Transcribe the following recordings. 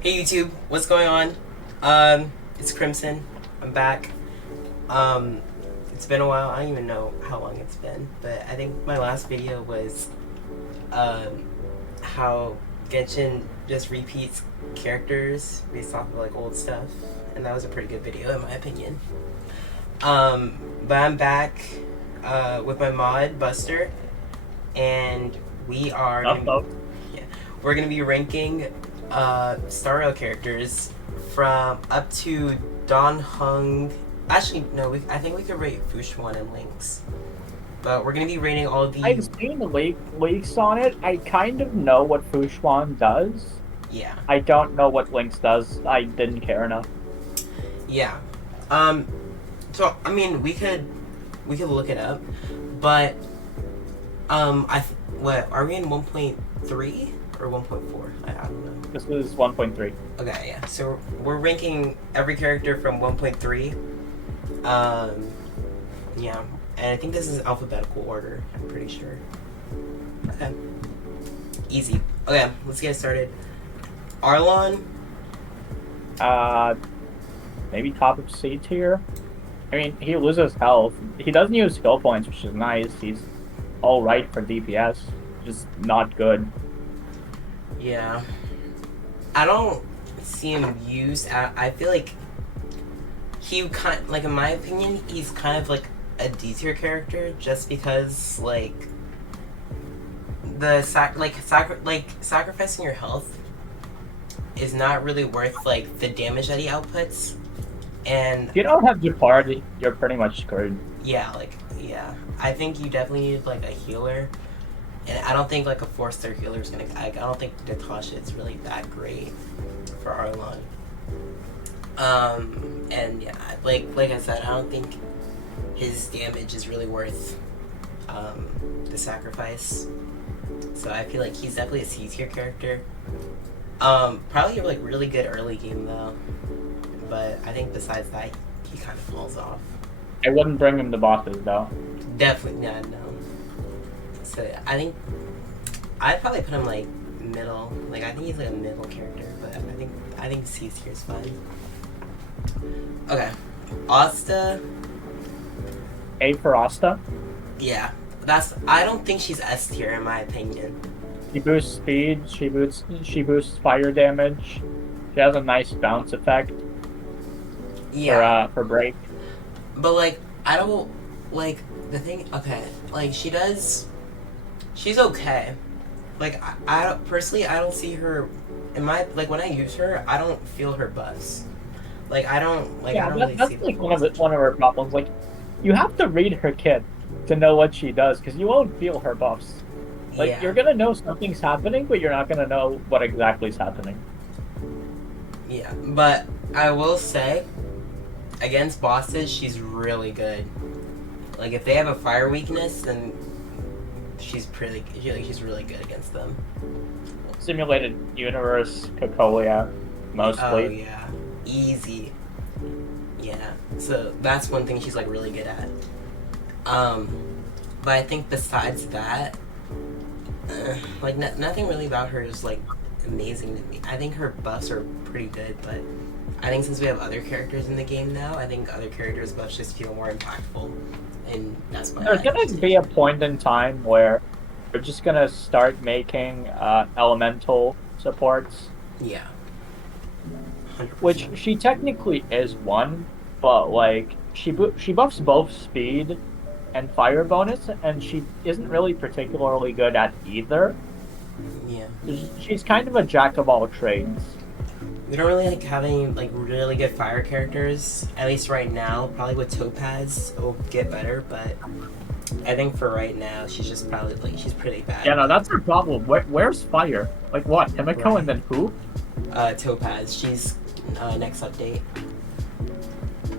Hey YouTube, what's going on? It's Crimson. I'm back. It's been a while. I don't even know how long it's been, but I think my last video was how Genshin just repeats characters based off of like old stuff, and that was a pretty good video in my opinion. But I'm back with my mod Buster, and we are we're gonna be ranking Star Rail characters from up to Don Hung. Actually, no, I think we could rate Fushwan and Lynx. But we're gonna be rating all the. I've seen the leaks on it. I kind of know what Fushwan does. Yeah. I don't know what Lynx does. I didn't care enough. Yeah. So I mean, we could look it up, but what are we in 1.3 or 1.4? I don't know. This is 1.3. Okay, yeah. So we're ranking every character from 1.3. Yeah, and I think this is alphabetical order. I'm pretty sure. Okay. Easy. Okay, let's get started. Arlon. Maybe top of C tier. I mean, he loses health. He doesn't use skill points, which is nice. He's all right for DPS, just not good. Yeah. I don't see him used. I feel like he like in my opinion, he's kind of like a D tier character just because like the sacrificing your health is not really worth like the damage that he outputs. And if you don't have Jeopardy, you're pretty much screwed. Yeah, I think you definitely need like a healer. And I don't think like a 4-star healer is gonna. I don't think Natasha is really that great for Arlon. And yeah, like I said, I don't think his damage is really worth the sacrifice. So I feel like he's definitely a C tier character. Probably like really good early game though, but I think besides that, he kind of falls off. I wouldn't bring him to bosses though. Definitely not. No. So I think I'd probably put him like middle. Like I think he's like a middle character, but I think C tier is fine. Okay, Asta. A for Asta. Yeah, I don't think she's S tier in my opinion. She boosts speed. She boosts fire damage. She has a nice bounce effect. Yeah. For break. But like I don't like the thing. Okay, like she's okay. Like I don't personally, I don't see her in my like when I use her, I don't feel her buffs. Like I don't like. Yeah, I don't really that's see like one of her problems. Like, you have to read her kit to know what she does, because you won't feel her buffs. Like, yeah. You're gonna know something's happening, but you're not gonna know what exactly is happening. Yeah, but I will say, against bosses, she's really good. Like if they have a fire weakness, then she's really good against them. Simulated universe, Cocolia, mostly. Oh yeah, easy. Yeah, so that's one thing she's like really good at. But I think besides that, like nothing really about her is like amazing to me. I think her buffs are pretty good, but I think since we have other characters in the game now, I think other characters' buffs just feel more impactful, and that's why. There's gonna be a point in time where we're just gonna start making elemental supports. Yeah. 100%. Which she technically is one, but like she buffs both speed and fire bonus, and she isn't really particularly good at either. Yeah. She's kind of a jack of all trades. We don't really like having like really good fire characters, at least right now. Probably with Topaz it will get better, but I think for right now she's just probably like she's pretty bad. Yeah, no, that's her problem. Where's fire? Like what? Himiko Right. And then who? Topaz. She's next update.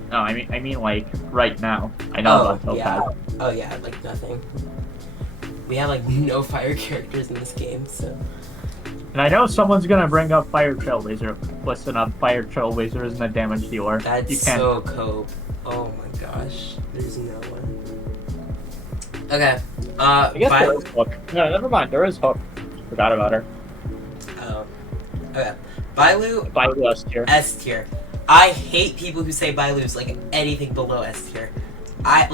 No, I mean like right now. I know about Topaz. Yeah. Oh yeah, like nothing. We have like no fire characters in this game, so. And I know someone's gonna bring up Fire Trailblazer. Listen up, Fire Trailblazer isn't a damage dealer. That's so cope. Oh my gosh, there's no one. Okay. I guess there is Hook. No, never mind. There is Hook. Forgot about her. Oh. Okay. Bailu, Bailu S tier. S tier. I hate people who say Bailu's like anything below S tier. I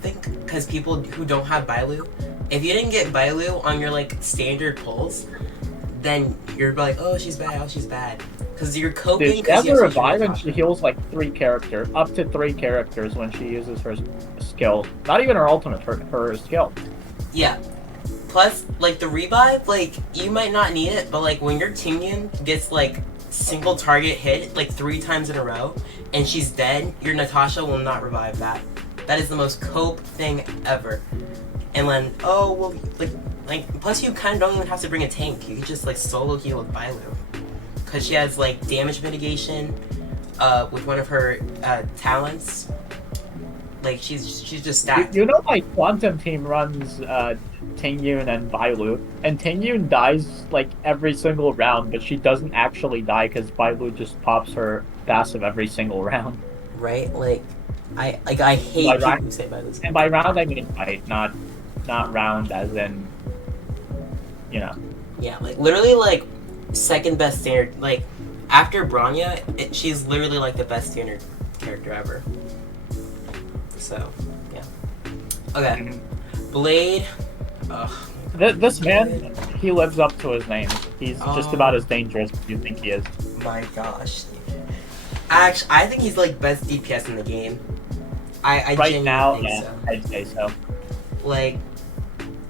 think because people who don't have Bailu, if you didn't get Bailu on your like standard pulls, then you're like, oh, she's bad. Because you're coping. Dude, she has a you have revive and Natasha. she heals like up to 3 characters when she uses her skill. Not even her ultimate, her skill. Yeah. Plus, like the revive, like you might not need it, but like when your Tingyun gets like single target hit like 3 times in a row and she's dead, your Natasha will not revive that. That is the most cope thing ever. And then, oh well, like plus you kind of don't even have to bring a tank. You can just like solo heal with Bailu, because she has like damage mitigation, with one of her talents. Like she's just stacked. You know, my Quantum team runs Tingyun and Bailu, and Tingyun dies like every single round, but she doesn't actually die because Bailu just pops her passive every single round. Right? Like I hate By people round- who say by this. And by round I mean fight, not round as in, you know. Yeah, like literally like second best standard. Like after Bronya, she's literally like the best standard character ever. So yeah. Okay, Blade. Ugh. This man, he lives up to his name. He's just Oh. about as dangerous as you think he is. My gosh. Actually, I think he's like best DPS in the game. I Right genuinely now, think yeah, so. I'd say so. Like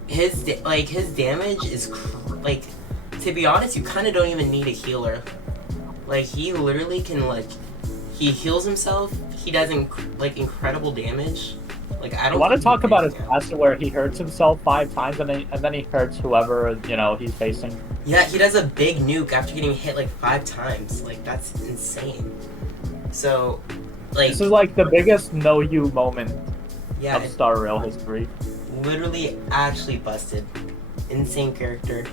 his damage is like, to be honest, you kind of don't even need a healer. Like he literally can he heals himself. He does incredible damage. Like I I don't want to think talk he about his can. passive where he hurts himself 5 times and then he hurts whoever he's facing. Yeah, he does a big nuke after getting hit like 5 times. Like that's insane. So, like This is like the biggest know you moment yeah, of Star Rail history. literally actually busted. Insane character.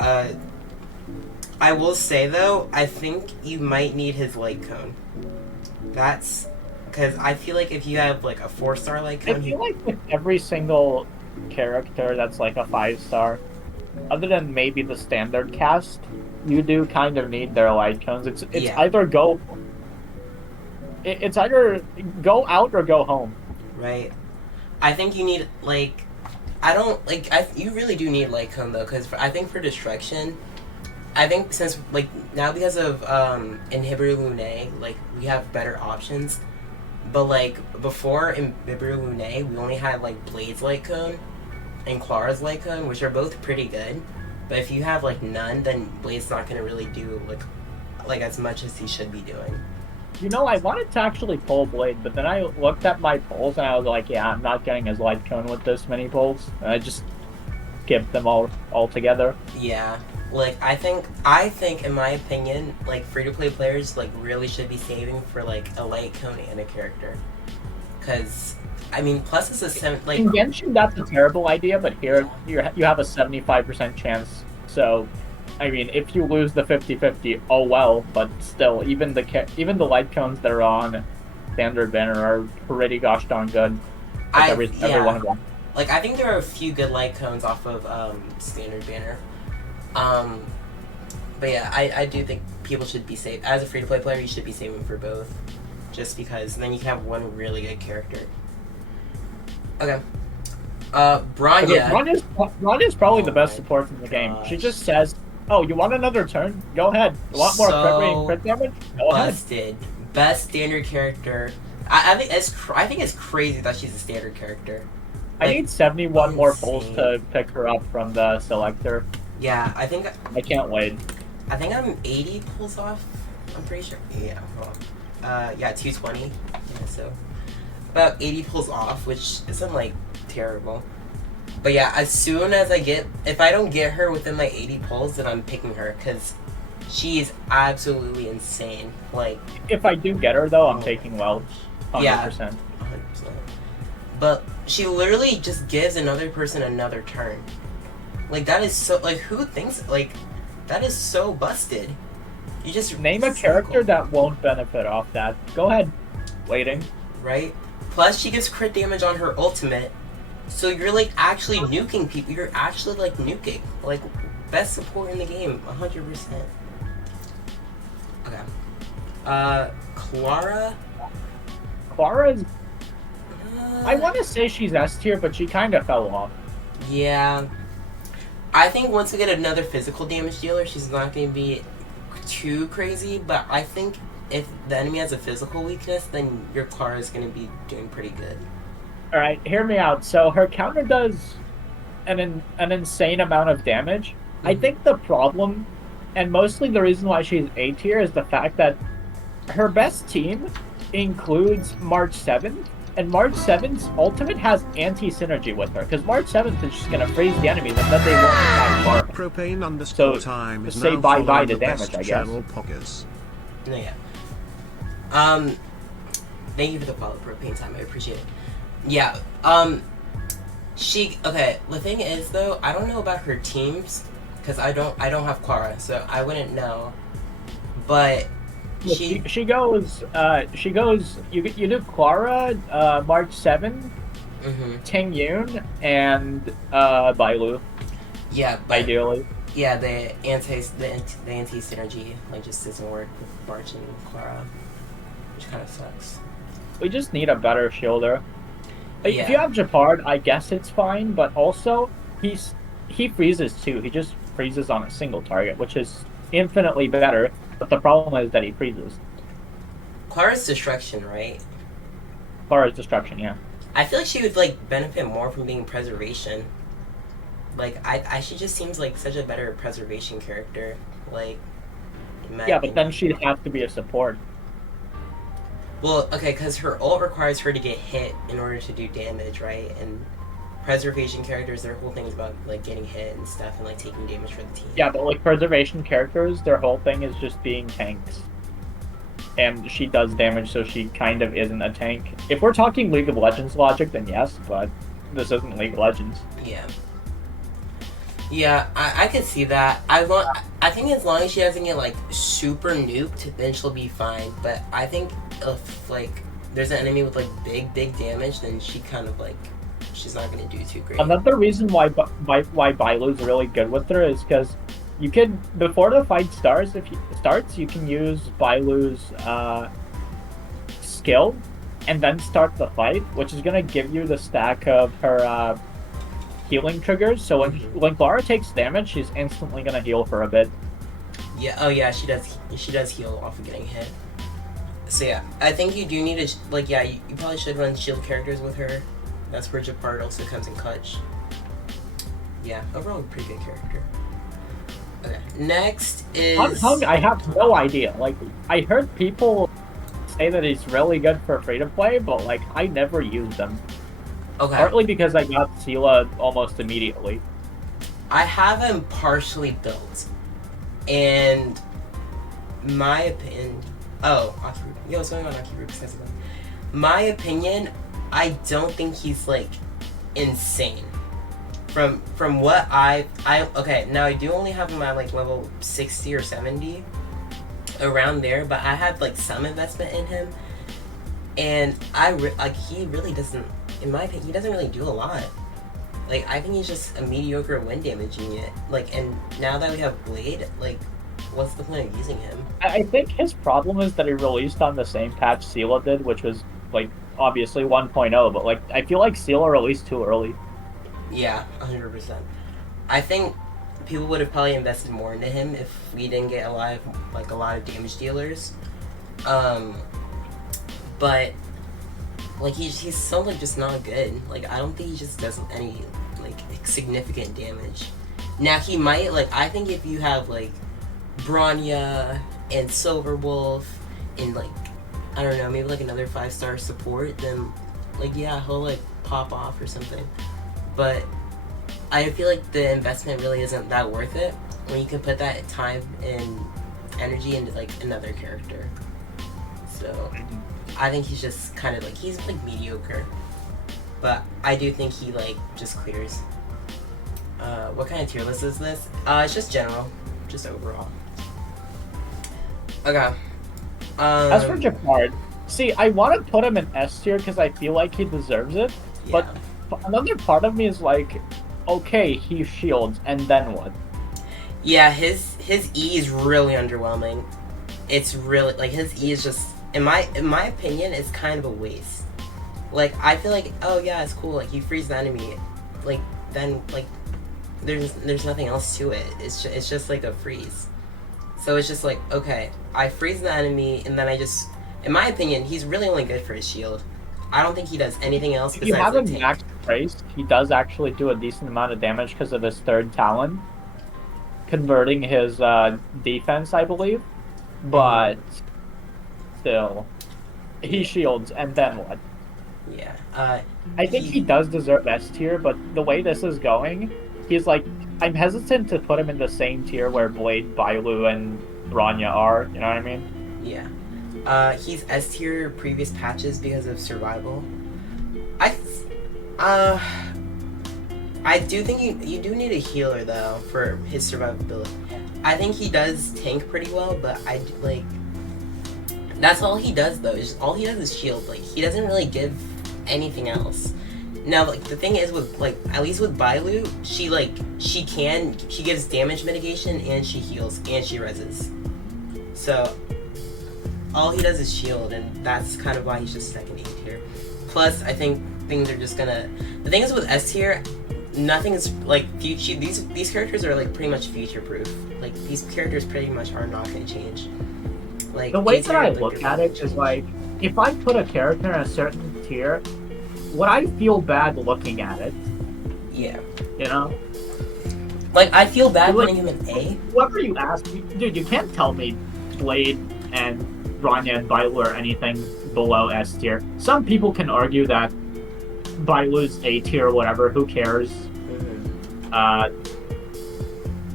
I will say though, I think you might need his light cone. That's because I feel like if you have like a 4-star light I cone, feel like with every single character that's like a 5-star, other than maybe the standard cast, you do kind of need their light cones. It's Yeah. it's either go out or go home. right? I think you need like, I don't like. You really do need light cone though, because I think for destruction, I think since like now because of Inhibitor Lune, like we have better options. But like before Inhibitor Lune, we only had like Blade's light cone and Clara's light cone, which are both pretty good. But if you have like none, then Blade's not gonna really do like as much as he should be doing. I wanted to actually pull Blade, but then I looked at my pulls and I was like, yeah, I'm not getting his light cone with this many pulls. And I just skipped them all together. Yeah, like I think in my opinion, like free to play players like really should be saving for like a light cone and a character, because I mean plus it's a 7 like In Genshin, that's a terrible idea, but here you have a 75% chance. So, I mean, if you lose the 50-50, oh well. But still, even the light cones that are on standard banner are pretty gosh darn good. Like every one of them. Like I think there are a few good light cones off of standard banner. But yeah, I do think people should be safe. As a free to play player, you should be saving for both, just because then you can have one really good character. Okay. Bronya. Bronya's probably the Oh best my support in the game. She gosh. just says, "Oh, you want another turn? Go ahead. You want more So crit damage? Go ahead." Busted. Best standard character. I think it's crazy that she's a standard character. I Like, need 71 more pulls insane. to pick her up from the selector. Yeah, I think I can't wait. I'm 80 pulls off. I'm pretty sure. Yeah, hold on. Yeah, 220. Yeah, so about 80 pulls off, which isn't like terrible. But yeah, as soon as if I don't get her within my 80 pulls, then I'm picking her because she is absolutely insane. Like If I do get her, though, I'm Oh taking my Welch. 100%. Yeah. 100%. But she literally just gives another person another turn. Like that is so like who thinks like that is so busted. You just Name a character that won't benefit off that. Go ahead. Waiting. right? Plus she gives crit damage on her ultimate. So you're like actually nuking people. You're actually like nuking. Like best support in the game, 100%. Clara. Clara's. I want to say she's S tier, but she kind of fell off. Yeah. I think once we get another physical damage dealer, she's not going to be too crazy, but I think if the enemy has a physical weakness, then your Clara is going to be doing pretty good. All right, hear me out. So her counter does an insane amount of damage. I think the problem, and mostly the reason why she's A tier, is the fact that her best team includes March 7th, and March 7th's ultimate has anti-synergy with her, because March 7th is just going to freeze the enemies, and then they won't attack Clara. Propane So, time is say now bye-bye to the damage, best I guess. channel poggers. No, yeah. Thank you for the follow, Propane Time. I appreciate it. Yeah, okay, the thing is, though, I don't know about her teams, because I don't have Clara, so I wouldn't know. But she goes, you do Clara, March 7th, Ting Yun, and Bailu. Yeah, but ideally. Yeah, the anti synergy like just doesn't work with March and Clara, which kind of sucks. We just need a better shielder. Yeah. If you have Japard, I guess it's fine, but also he freezes too. He just freezes on a single target, which is infinitely better. But the problem is that he freezes. Clara's destruction, right? Clara's destruction, yeah. I feel like she would like benefit more from being preservation. Like she just seems like such a better preservation character. Like, yeah, but then she'd have to be a support. Well, okay, because her ult requires her to get hit in order to do damage, right? And preservation characters, their whole thing is about like getting hit and stuff and like taking damage for the team. Yeah, but like preservation characters, their whole thing is just being tanks. And she does damage, so she kind of isn't a tank. If we're talking League of Legends logic, then yes, but this isn't League of Legends. Yeah. Yeah, I could see that. I think as long as she doesn't get like super nuked, then she'll be fine. But I think if like there's an enemy with like big damage, then she kind of like she's not gonna do too great. Another reason why Bailu's really good with her is because you can, before the fight starts, you can use Bailu's skill and then start the fight, which is gonna give you the stack of her healing triggers. So when Clara takes damage, she's instantly gonna heal for a bit. Yeah. Oh yeah, she does heal off of getting hit. So yeah, I think you do need to like you probably should run shield characters with her. That's where Japard also comes in clutch. Yeah, overall pretty good character. Okay, next is... I have no idea. Like, I heard people say that he's really good for free-to-play, but, like, I never use them. Okay. Partly because I got Sela almost immediately. I have him partially built. And my opinion... Oh, Akiru. Yo, what's going on, Akiru? My opinion, I don't think he's, like, insane. From what okay, now I do only have him at like level 60 or 70 around there, but I have like some investment in him, and he really doesn't, in my opinion, he doesn't really do a lot. Like, I think he's just a mediocre win damage unit. Like, and now that we have Blade, like, what's the point of using him? I think his problem is that he released on the same patch Sela did, which was like obviously 1.0, but like I feel like Sela released too early. Yeah, 100%. I think people would have probably invested more into him if we didn't get a lot of damage dealers. But like he's so like just not good. Like I don't think he just does any like significant damage. Now he might I think if you have like Bronya and Silverwolf and like I don't know, maybe like another 5-star support, then like yeah, he'll like pop off or something. But I feel like the investment really isn't that worth it when you can put that time and energy into like another character. So I think he's just kind of he's mediocre. But I do think he just clears. What kind of tier list is this? It's just general, just overall. Okay. As for Japard, see, I want to put him in S tier because I feel like he deserves it. Yeah. But another part of me is like, okay, he shields, and then what? Yeah, his E is really underwhelming. it's really like his E is just in my opinion it's kind of a waste. Like I feel like oh yeah it's cool like you freeze the enemy, like then like there's nothing else to it. It's just like a freeze. So it's just like okay I freeze the enemy and then I just in my opinion he's really only good for his shield. I don't think he does anything else If besides you have like, him tank. max praise, he does actually do a decent amount of damage because of his third talent, converting his defense, I believe. But still, he shields, and then what? Yeah. I think he does deserve S tier, but the way this is going, he's like, I'm hesitant to put him in the same tier where Blade, Bailu, and Bronya are. You know what I mean? Yeah. He's S tier previous patches because of survival. I do think you do need a healer though for his survivability. I think he does tank pretty well, but I like that's all he does though. Is all he does is shield. Like he doesn't really give anything else. Now like the thing is with like at least with Bailu, she gives damage mitigation and she heals and she reses. So all he does is shield, and that's kind of why he's just stuck in A tier. Plus, I think things are just gonna. The thing is with S tier, nothing is like future. These characters are like pretty much future proof. Like these characters pretty much are not gonna change. Like The way A that tier, I like, look they're at not it gonna is change. like, if I put a character in a certain tier, would I feel bad looking at it? Yeah. You know? Like I feel bad Like- putting him in A. Whoever you ask, dude, you can't tell me Blade and Bronya and Bailu are anything below S tier. Some people can argue that Bailu's A tier or whatever, who cares? Mm-hmm.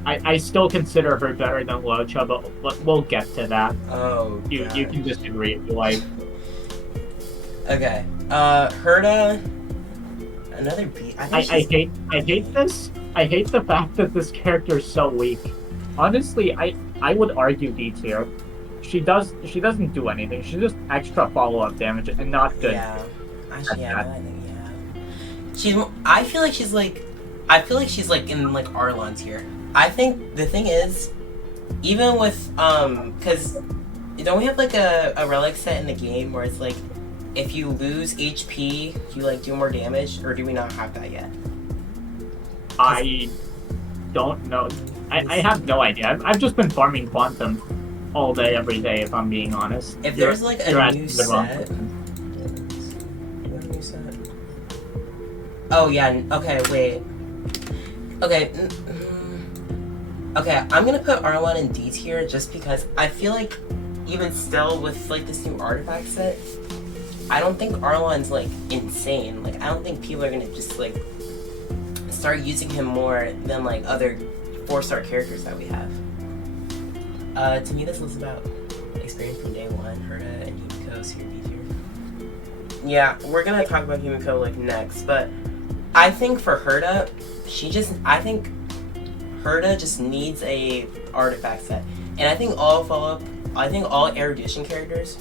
I still consider her better than Locha, but we'll get to that. Oh. You God. can disagree if you like. Okay. Herda. Another B. I hate this. I hate the fact that this character is so weak. Honestly, I would argue D tier. She doesn't do anything. She's just extra follow-up damage and not good. Yeah. Actually, yeah. I think yeah. I feel like she's like. I feel like she's like in like Arlon's here. I think the thing is, even with because don't we have like a relic set in the game where it's like if you lose HP, you like do more damage, or do we not have that yet? I don't know. I have no idea. I've just been farming Quantum all day, every day, if I'm being honest. If there's like You're a at new the wrong set. person. What new set? Oh yeah. Okay. Wait. Okay. Okay. I'm gonna put Arlon in D tier just because I feel like even still with like this new artifact set, I don't think Arlon's like insane. Like I don't think people are gonna just like start using him more than like other 4-star characters that we have. To me, this was about experience from day one. Herda and Himiko's here, D tier. Yeah, we're gonna talk about Himiko like next, but I think for Herda, I think Herda just needs a artifact set, and I think all erudition characters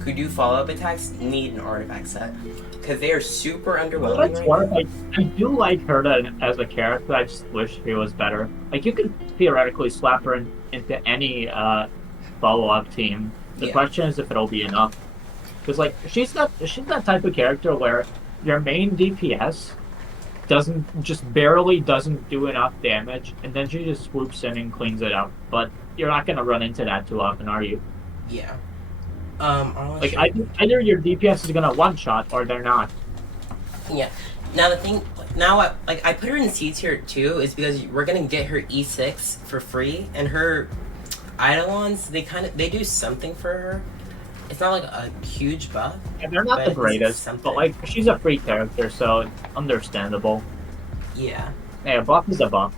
who do follow-up attacks need an artifact set because they are super underwhelming That's right one. now. Like, I do like Herda as a character. I just wish she was better. Like you could theoretically slap her into any follow-up team. The Yeah. question is if it'll be enough. Because like she's that type of character where your main DPS barely doesn't do enough damage, and then she just swoops in and cleans it up. But you're not gonna run into that too often, are you? Yeah. Like either your DPS is gonna one shot or they're not. Yeah. Now the thing, I put her in C tier too is because we're gonna get her E6 for free, and her Eidolons they do something for her. It's not like a huge buff. And they're not But the it's greatest, something. but like she's a free character, so it's understandable. Yeah. Yeah, buff is a buff.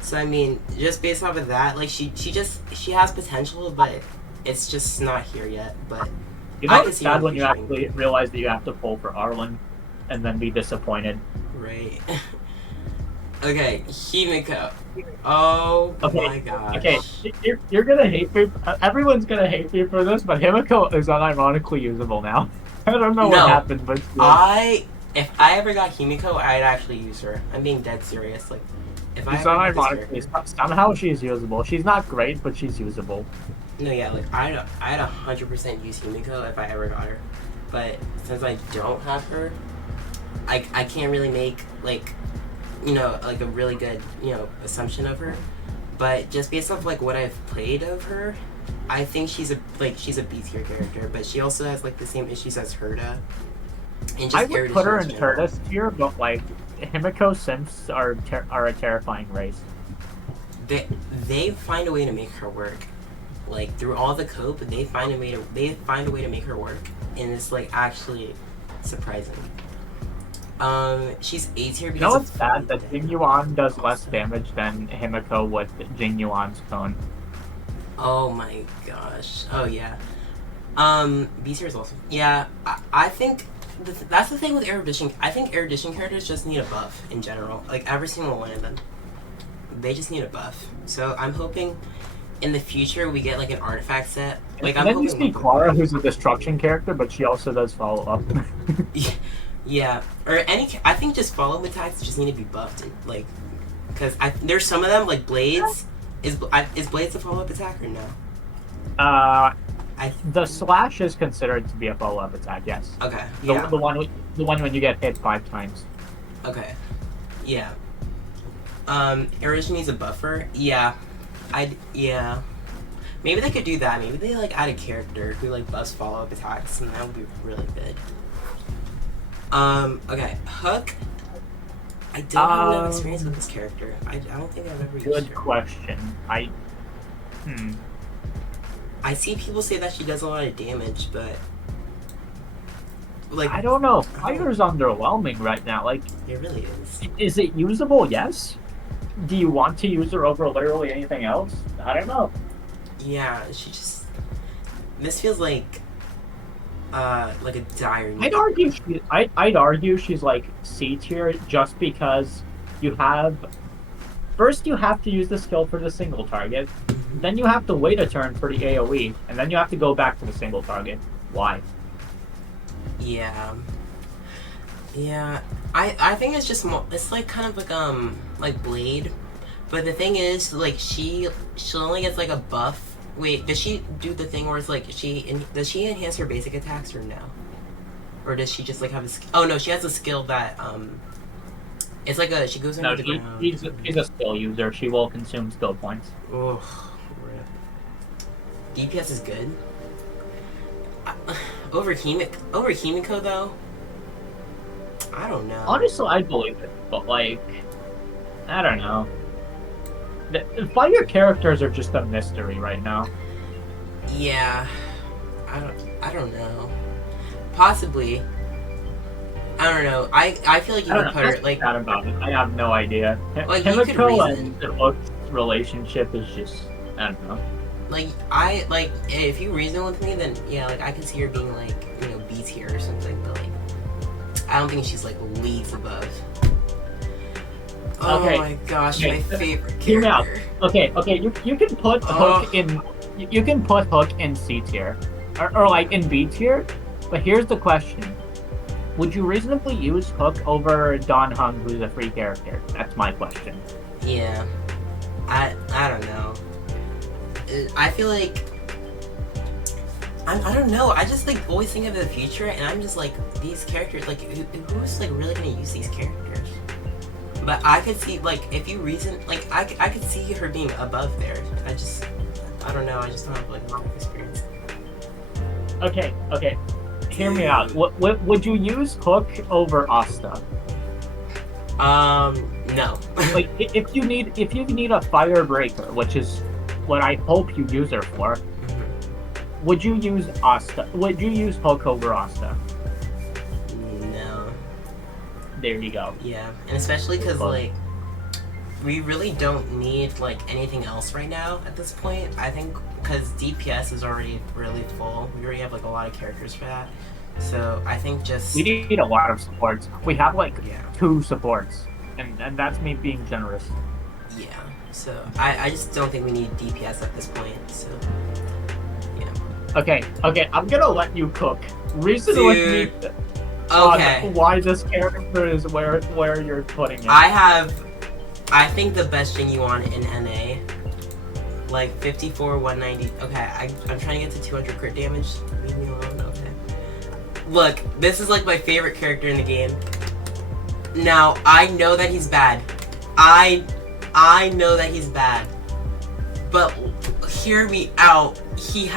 So I mean, just based off of that, like she has potential, but it's just not here yet. But You I know can it's see sad what when you you're saying. actually realize that you have to pull for Arlen, and then be disappointed. right. Okay, Himiko. Oh Okay, my gosh. Okay, you're gonna hate me. Everyone's gonna hate me for this, but Himiko is unironically usable now. I don't know No. what happened, but If I ever got Himiko, I'd actually use her. I'm being dead serious. Like, if I it's ever got this character- unironically somehow she's usable. She's not great, but she's usable. No, yeah, like I'd 100% use Himiko if I ever got her, but since I don't have her, I can't really make like, like a really good assumption of her. But just based off like what I've played of her, I think she's a B tier character, but she also has like the same issues as Herta. And just I would put her in general. Turtis tier, but like Himiko Simps are a terrifying race. They find a way to make her work. Like through all the cope, they find a way to make her work, and it's like actually surprising. She's A tier because It's bad that Jing Yuan does less damage than Himiko with Jing Yuan's cone. Oh my gosh. Oh yeah. B tier is also I think that's the thing with erudition. I think erudition characters just need a buff in general. Like every single one of them, they just need a buff. So I'm hoping in the future we get like an artifact set. Like and then you see Clara, who's a destruction character, but she also does follow up. Yeah, or I think just follow-up attacks just need to be buffed, like, because there's some of them like Blades. Is Blades a follow-up attack or no? The slash is considered to be a follow-up attack. Yes. Okay. The one when you get hit 5 times. Okay. Yeah. Erosion needs a buffer. Yeah. Maybe they could do that. Maybe they like add a character who like buffs follow-up attacks, and that would be really good. Okay, Hook. I don't have enough experience with this character. I don't think I've ever used her. Good question. I see people say that she does a lot of damage, but like I don't know. Fire's underwhelming right now. Like it really is. Is it usable? Yes. Do you want to use her over literally anything else? I don't know. Yeah, she just. This feels like a dire need. I'd argue she's like C tier just because you have to use the skill for the single target, then you have to wait a turn for the AoE, and then you have to go back to the single target. Why? Yeah. I think it's just more. It's like kind of like Blade, but the thing is like she only gets like a buff. Wait, does she do the thing where it's like does she enhance her basic attacks or no? Or does she just like have a skill? Oh no, she has a skill that it's like she goes into the ground. She's a skill user. She will consume skill points. Oh, rip. DPS is good. Over Himiko though, I don't know. Honestly, I believe it, but like, I don't know. The fire characters are just a mystery right now. Yeah, I don't know. Possibly. I don't know. I feel like you could put her like. About it. I have no idea. Like Himiko and Hook's relationship is just, I don't know. Like if you reason with me, then yeah, like I could see her being like B tier or something, but like I don't think she's like leagues above. Oh my gosh, my favorite character. Okay, you can put Hook in. You can put Hook in C tier, or like in B tier. But here's the question: would you reasonably use Hook over Dan Heng, who's a free character? That's my question. Yeah, I don't know. I feel like I don't know. I just like always think of the future, and I'm just like these characters. Like who's like really gonna use these characters? But I could see, like, if you reason, like, I could see her being above there. I don't know, I just don't have, like, a lot of experience. Okay. Hear me out. Would you use Hook over Asta? No. Like, if you need a fire breaker, which is what I hope you use her for, would you use Asta? Would you use Hook over Asta? There you go. Yeah, and especially because like we really don't need like anything else right now at this point. I think because DPS is already really full. We already have like a lot of characters for that. So I think we need a lot of supports. We have like 2 supports, and that's me being generous. Yeah. So I just don't think we need DPS at this point. So yeah. Okay. I'm gonna let you cook. Reason with me. Okay. Why this character is where you're putting it. I think the best Jing Yuan in NA like 54, 190. Okay, I'm trying to get to 200 crit damage. Leave me alone. Okay. Look, this is like my favorite character in the game. Now, I know that he's bad. I know that he's bad. But hear me out. He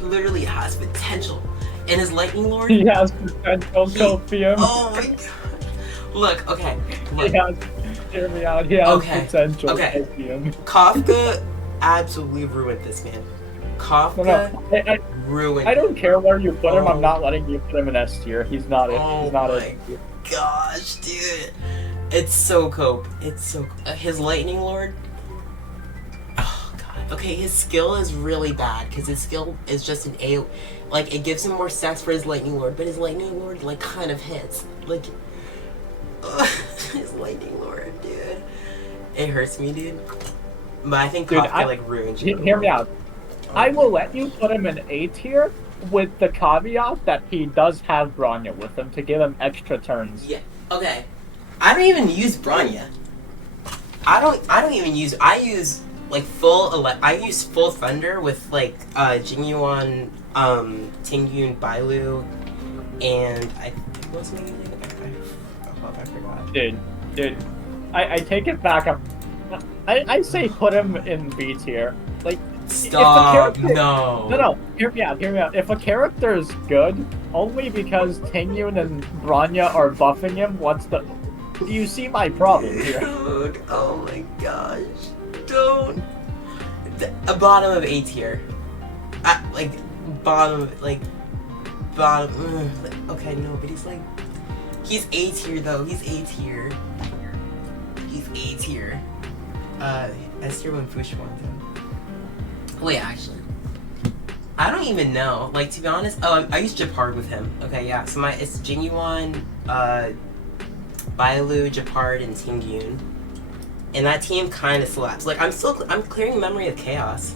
literally has potential. And his Lightning Lord... He has potential, Copium. Oh my god. Look, okay. Look. Hear me out. He has potential, okay. Copium. Kafka absolutely ruined this, man. Kafka ruined. I don't care where you put him. I'm not letting you put him in S tier. He's not it. He's not it. Oh my gosh, dude. It's so cope. It's so... his Lightning Lord... Oh god. Okay, his skill is really bad, because his skill is just an A... Like, it gives him more stats for his Lightning Lord, but his Lightning Lord, like, kind of hits. Like... his Lightning Lord, dude. It hurts me, dude. But I think Kafka, like, ruined you. Hear me out. I will let you put him in A tier with the caveat that he does have Bronya with him to give him extra turns. Yeah. Okay. I don't even use Bronya. I don't even use... I use, like, I use full Thunder with, like, Jingyuan, Tingyun, Bailu, and what was my name? I forgot. Dude. I take it back. I say put him in B tier. Like, stop. No. No. Hear me out. If a character is good, only because Tingyun and Bronya are buffing him, do you see my problem here? Dude, oh my gosh. Don't. A bottom of A tier. Bottom. Okay, no, but he's like... He's A tier, though. He's A tier. S tier when Fush won, though. Wait, actually. I don't even know. Like, to be honest... Oh, I use Japard with him. Okay, yeah. So it's Jingyuan, Bailu, Japard, and Tingyun. And that team kind of slaps. Like, I'm clearing Memory of Chaos.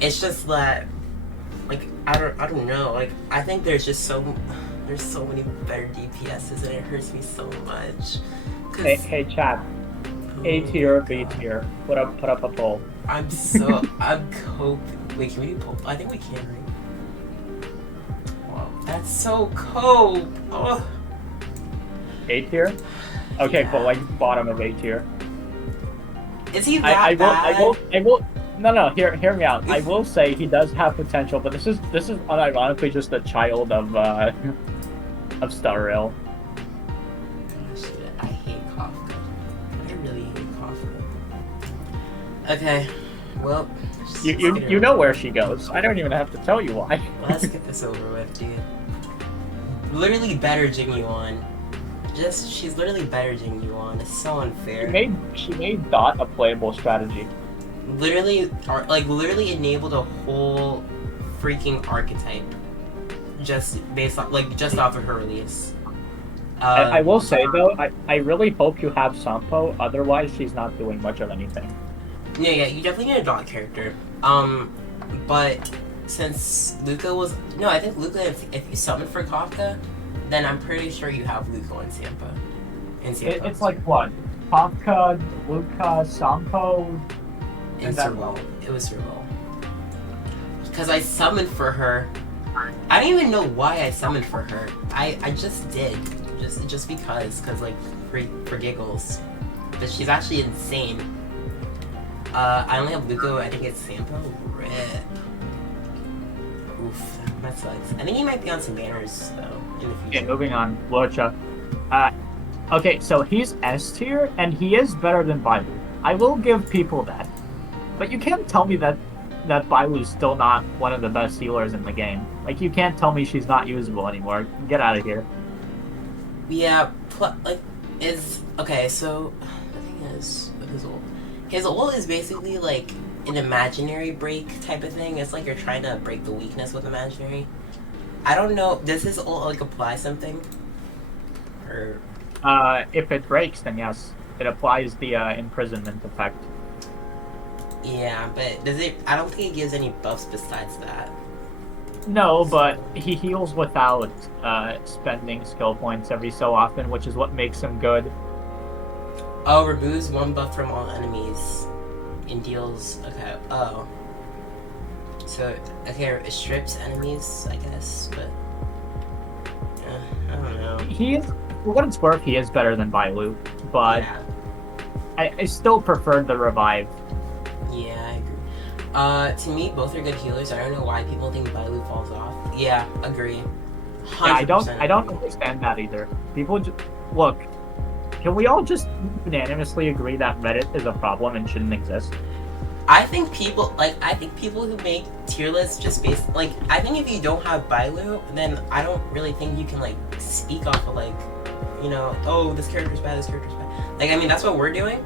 It's just that... Like, I don't know. Like, I think there's so many better DPSs, and it hurts me so much. Hey, chat. A tier, B tier. Put up a poll. I'm coping. Wait, can we do poll? I think we can, right? Wow, that's so cope. Oh. A tier? Okay, yeah. But like bottom of A tier. Is he that bad? I will. No. Hear me out. I will say he does have potential, but this is unironically just a child of Star Rail. Gosh, I hate Kafka. I really hate Kafka. Okay, well. You know where she goes. I don't even have to tell you why. Let's get this over with, dude. Literally better Jingyuan. She's literally better Jingyuan. It's so unfair. She made Dot a playable strategy. Literally enabled a whole freaking archetype. Just based on, just off of her release. I will say though, I really hope you have Sampo, otherwise she's not doing much of anything. Yeah, you definitely need a Dot character. But since Luca was... No, I think Luca, if you summon for Kafka, then I'm pretty sure you have Luca and Sampo. It's like what? Kafka, Luca, Sampo... And Serval. It was Serval. Because I summoned for her. I don't even know why I summoned for her. I just did. Just because. Because, like, for giggles. But she's actually insane. I only have Luca. I think it's Sampo. Rip. Oof. That sucks. I think he might be on some banners, though, in the future. Okay, moving on. Lucha. Okay, so he's S tier, and he is better than Bailu. I will give people that. But you can't tell me that Bailu's still not one of the best healers in the game. Like, you can't tell me she's not usable anymore. Get out of here. Yeah, okay, so the thing is, with his ult is basically like an imaginary break type of thing. It's like you're trying to break the weakness with imaginary. I don't know, does his ult like apply something? Or if it breaks, then yes. It applies the imprisonment effect. Yeah, but does it... I don't think it gives any buffs besides that. No, but he heals without spending skill points every so often, which is what makes him good. Oh, removes one buff from all enemies. and deals. Okay. Oh. So okay, it strips enemies, I guess, but I don't know. He is, for what it's worth, he is better than Bailu, but Yeah. I still prefer the revive. Yeah, I agree. To me, both are good healers. I don't know why people think Bailu falls off. Yeah, agree. 100%. Yeah, I don't understand that either. People look. Can we all just unanimously agree that Reddit is a problem and shouldn't exist? I think people who make tier lists just based like I think if you don't have Bailu, then I don't really think you can like speak off of like, you know, oh this character's bad, this character's bad. Like I mean that's what we're doing,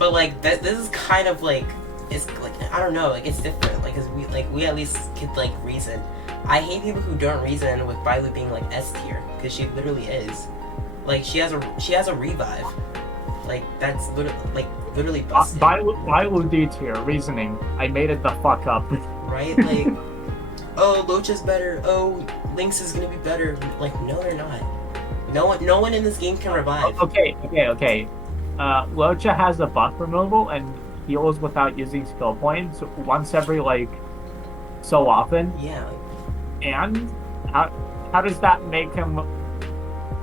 but like this is kind of like it's like I don't know, like it's different. Like cause we at least could like reason. I hate people who don't reason with Bailu being like S tier because she literally is. Like she has a revive. Like that's literally busted. Bailu D tier reasoning. I made it the fuck up. Right? Like, oh, Locha's better. Oh, Lynx is gonna be better. Like, no, they're not. No one in this game can revive. Okay. Locha has a buff removal and heals without using skill points once every like so often. Yeah. And how does that make him?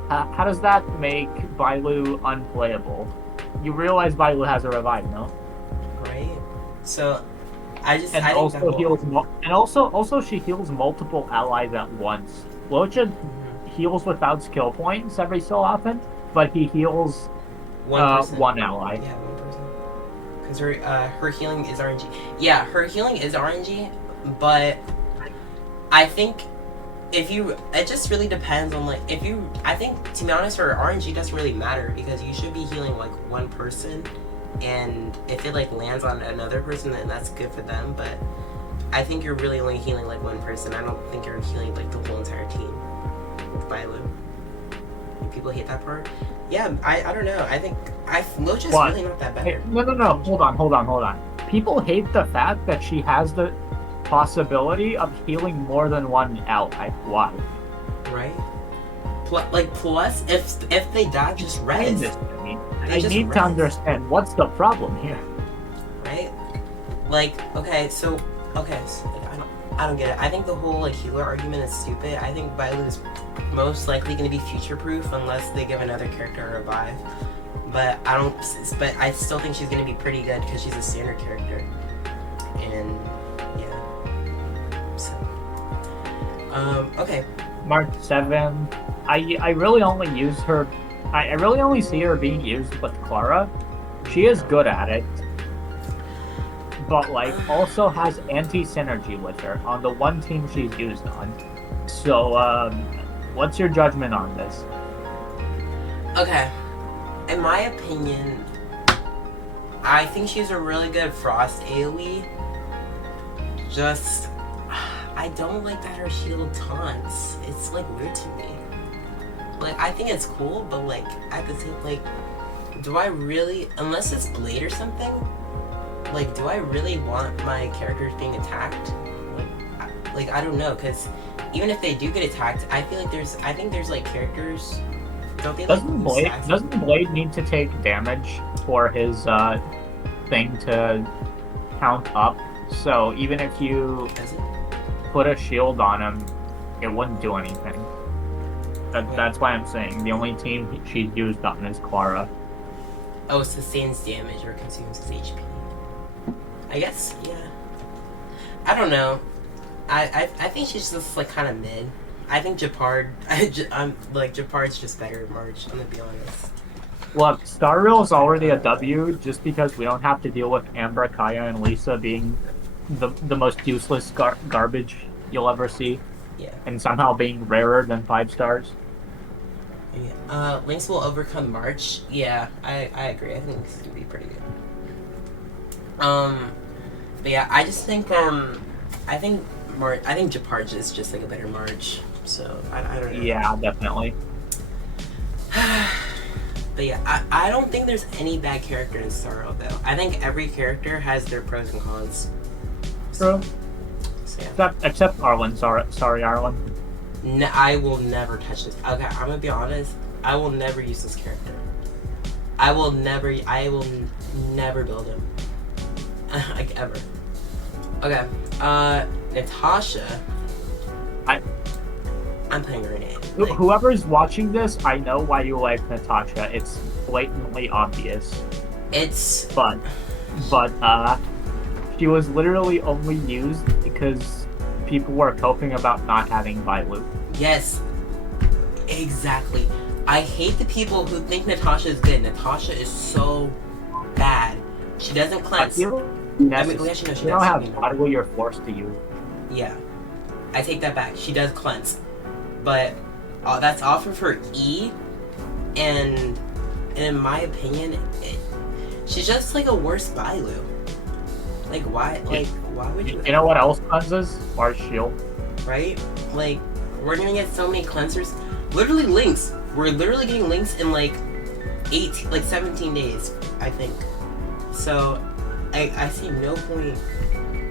How does that make Bailu unplayable? You realize Bailu has a revive, no? Right. So, I think also she heals multiple allies at once. Locha heals without skill points every so often, but he heals one ally. Yeah, one person. Because her healing is RNG. Yeah, her healing is RNG, but I think it just really depends on like I think to be honest her RNG doesn't really matter because you should be healing like one person, and if it like lands on another person then that's good for them, but I think you're really only healing like one person. I don't think you're healing like the whole entire team with Bailu. People hate that part. Yeah, I don't know. I think Locha's really not that better. Hey, no. Hold on. People hate the fact that she has the possibility of healing more than one ally. Why? Right. Plus, if they die, just res. I need to understand what's the problem here. Right. Like so like, I don't get it. I think the whole like healer argument is stupid. I think Bailu is most likely going to be future proof unless they give another character a revive. But I still think she's going to be pretty good because she's a standard character. And yeah. So. Okay. Mark 7. I really only use her. I really only see her being used with Clara. She is good at it, but like also has anti-synergy with her on the one team she's used on. So, what's your judgment on this? Okay. In my opinion, I think she's a really good Frost AoE. Just, I don't like that her shield taunts. It's like weird to me. Like, I think it's cool, but like, at the same, like, do I really, unless it's Blade or something, like, do I really want my characters being attacked? Like I don't know, because even if they do get attacked, I feel like I think there's like characters, don't they like Doesn't Blade need to take damage for his thing to count up? So even if you put a shield on him, it wouldn't do anything. That's why I'm saying the only team she's used on is Clara. Oh, sustains damage or consumes his HP. I guess, yeah. I don't know. I think she's just like kind of mid. I think Gepard, Gepard's just better at March, I'm gonna be honest. Look, Star Rail's already a W just because we don't have to deal with Amber, Kaya, and Lisa being the most useless garbage you'll ever see. Yeah. And somehow being rarer than 5 stars. Yeah. Lynx will overcome March. Yeah, I agree. I think Lynx is gonna be pretty good. But yeah, I just think I think Gepard is just like a better March. So I don't know. Yeah, definitely. But yeah, I don't think there's any bad character in Star Rail though. I think every character has their pros and cons. True. So, yeah. Except Arlen. Sorry, Arlen. No, I will never touch this. Okay, I'm gonna be honest. I will never use this character. I will never build him. like ever. Okay. Natasha. I'm putting her in. Like, Whoever's watching this, I know why you like Natasha. It's blatantly obvious. But she was literally only used because people were coping about not having Bailu. yes, exactly. I hate the people who think Natasha is good. Natasha is so bad. She doesn't cleanse. I mean, actually, no, she you does. don't have Bailu, you're forced to use. Yeah, I take that back. She does cleanse, but that's off of her E, and in my opinion, she's just like a worse Bailu. Like why? Like why would you? You know what else cleanses? Mars Shield. Right? Like we're gonna get so many cleansers. Literally links. We're literally getting links in like 17 days, I think. So I see no point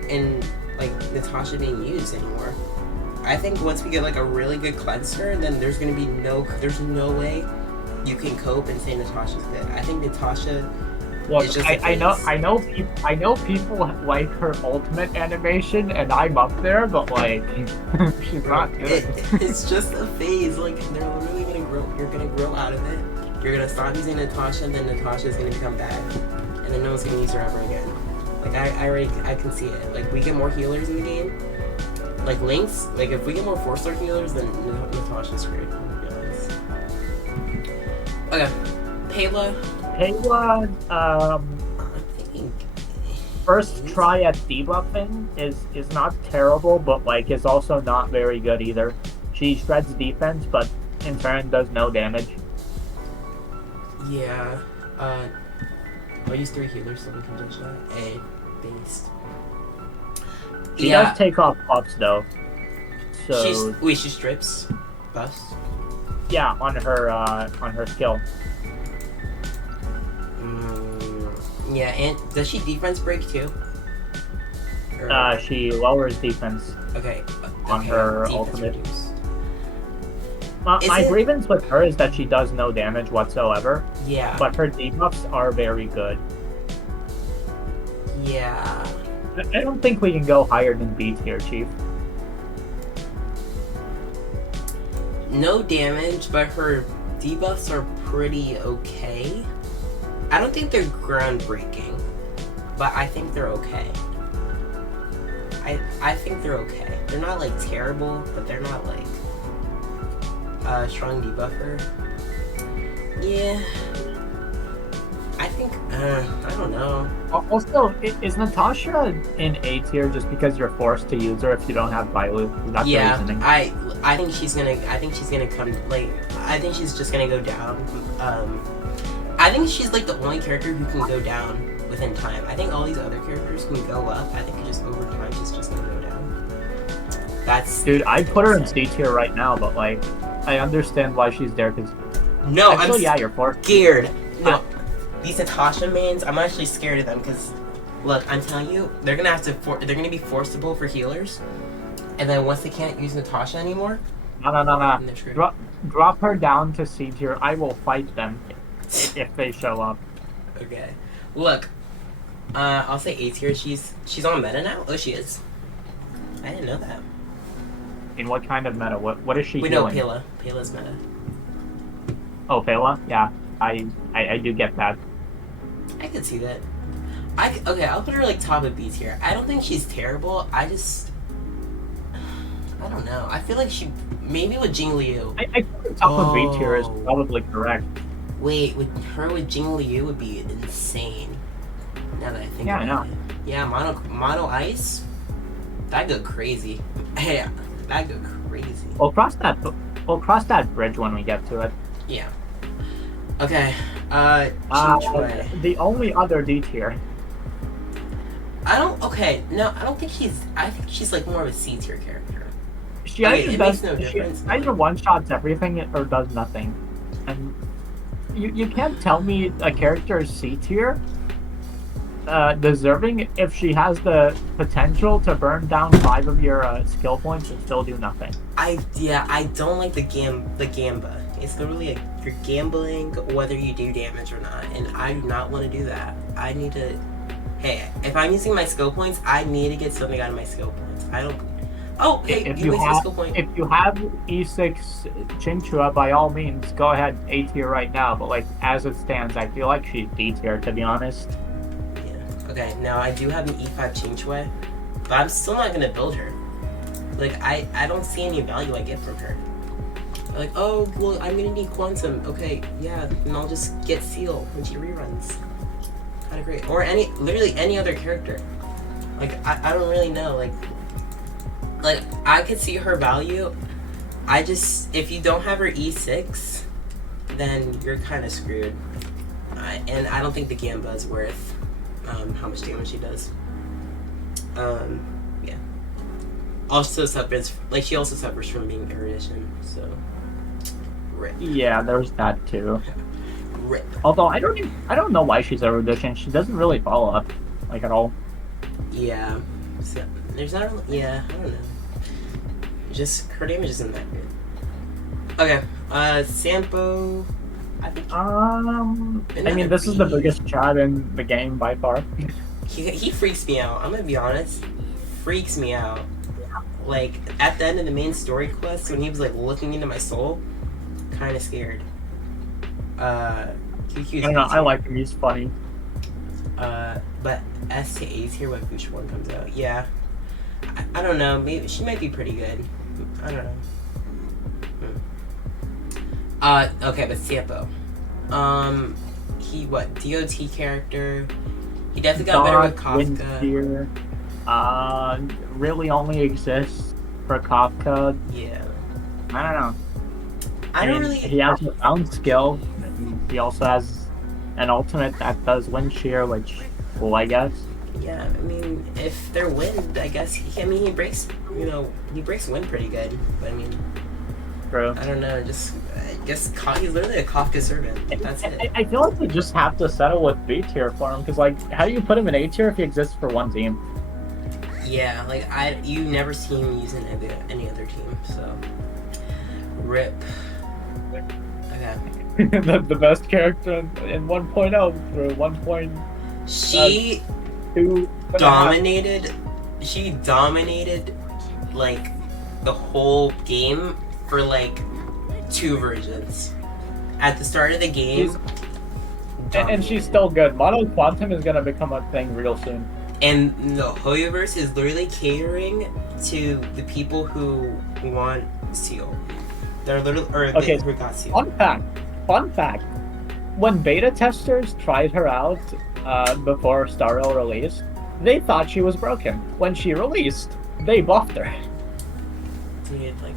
in like Natasha being used anymore. I think once we get like a really good cleanser, then there's no way you can cope and say Natasha's good. I think Natasha. Look, I know people like her ultimate animation, and I'm up there, but like, she's not good. It's just a phase. Like they're literally gonna grow. You're gonna grow out of it. You're gonna stop using Natasha, and then Natasha's gonna become bad, and then no one's gonna use her ever again. Like I can see it. Like we get more healers in the game. Like Lynx. Like if we get more 4-star healers, then Natasha's great. Okay, Pela. Pela, I'm thinking first try at debuffing is not terrible, but like is also not very good either. She shreds defense, but in turn does no damage. Yeah. I'll use 3 healers so we can judge that. A based. She does take off buffs though. So she strips buffs? Yeah, on her skill. Yeah, and does she defense break too? She lowers defense. Okay. On her ultimate. My grievance with her is that she does no damage whatsoever. Yeah. But her debuffs are very good. Yeah. I don't think we can go higher than B tier, Chief. No damage, but her debuffs are pretty okay. I don't think they're groundbreaking, but I think they're okay. I think they're okay. They're not like terrible, but they're not like strong debuffer. Yeah. I think I don't know. Also, is Natasha in A tier just because you're forced to use her if you don't have Bailu? That's the reasoning. I think she's gonna come like I think she's just gonna go down. I think she's like the only character who can go down within time. I think all these other characters can go up. I think just over time she's just gonna go down. Dude, I'd put her in C tier right now, but like I understand why she's there because you're forced. Scared. No, these Natasha mains, I'm actually scared of them because look, I'm telling you, they're gonna have to they're gonna be forcible for healers, and then once they can't use Natasha anymore, no. Drop her down to C tier. I will fight them. If they show up. Okay. Look, I'll say A tier. She's on meta now? Oh, she is. I didn't know that. In what kind of meta? What is she doing? We know Pela. Pela's meta. Oh, Pela? Yeah. I do get that. I can see that. Okay, I'll put her like top of B tier. I don't think she's terrible. I don't know. I feel like she maybe with Jing Liu. I think top of B tier is probably correct. Wait, with Jing Liu would be insane. Now that I think about it. Yeah, mono ice? That'd go crazy. Yeah, that'd go crazy. We'll cross that bridge when we get to it. Yeah. Okay. The only other D tier. I don't think I think she's like more of a C tier character. She makes no difference. She either one-shots everything or does nothing. And you can't tell me a character is C tier deserving if she has the potential to burn down 5 of your skill points and still do nothing. I don't like the Gamba. It's literally like you're gambling whether you do damage or not, and I do not want to do that. I need to Hey, if I'm using my skill points, I need to get something out of my skill points. I don't. Oh, hey, If you you wasted a have skill point. if you have E6 Chinchua, by all means, go ahead A tier right now. But like as it stands, I feel like she's D tier to be honest. Yeah. Okay, now I do have an E5 Chingchue, but I'm still not gonna build her. Like I don't see any value I get from her. Like, oh well, I'm gonna need Quantum. Okay, yeah, and I'll just get Seal when she reruns. Kind of great. Or literally any other character. Like I don't really know. Like I could see her value. I just, if you don't have her E6, then you're kind of screwed. And I don't think the Gamba is worth how much damage she does. Yeah. Also suffers, like she also suffers from being erudition, so rip. Yeah, there's that too. Rip. Although I don't know why she's erudition. She doesn't really follow up like at all. Yeah. So, there's not really, yeah, I don't know. Just her damage isn't that good. Okay. Sampo. I think. I mean, this is the biggest chat in the game by far. He freaks me out. I'm gonna be honest. Freaks me out. Like at the end of the main story quest, when he was like looking into my soul, kind of scared. QQ's I don't know. I like him. He's funny. But S to A tier when Fuchsia 1 comes out. Yeah. I don't know. Maybe she might be pretty good. I don't know. Okay, but Sampo. He what? DOT character. He definitely got better with Kafka. Really only exists for Kafka. Yeah. I don't know. I don't really. He has his own skill. He also has an ultimate that does wind shear, which, well, I guess. Yeah, I mean, if they're wind, I guess. He breaks. He breaks wind pretty good. But I mean, True. I don't know. I guess he's literally a Kafka servant. That's it. I feel like we just have to settle with B tier for him because, like, how do you put him in A tier if he exists for one team? Yeah, like you never see him using any other team. So, rip. Okay. the best character in 1.0 through 1.2. She dominated. She dominated like the whole game for like 2 versions. At the start of the game, and she's still good. Mono Quantum is gonna become a thing real soon. And the Hoyoverse is literally catering to the people who want Seal. They're literally, who got Seal. Fun fact. When beta testers tried her out before Star Rail released, they thought she was broken. When she released, they buffed her. Dude, like,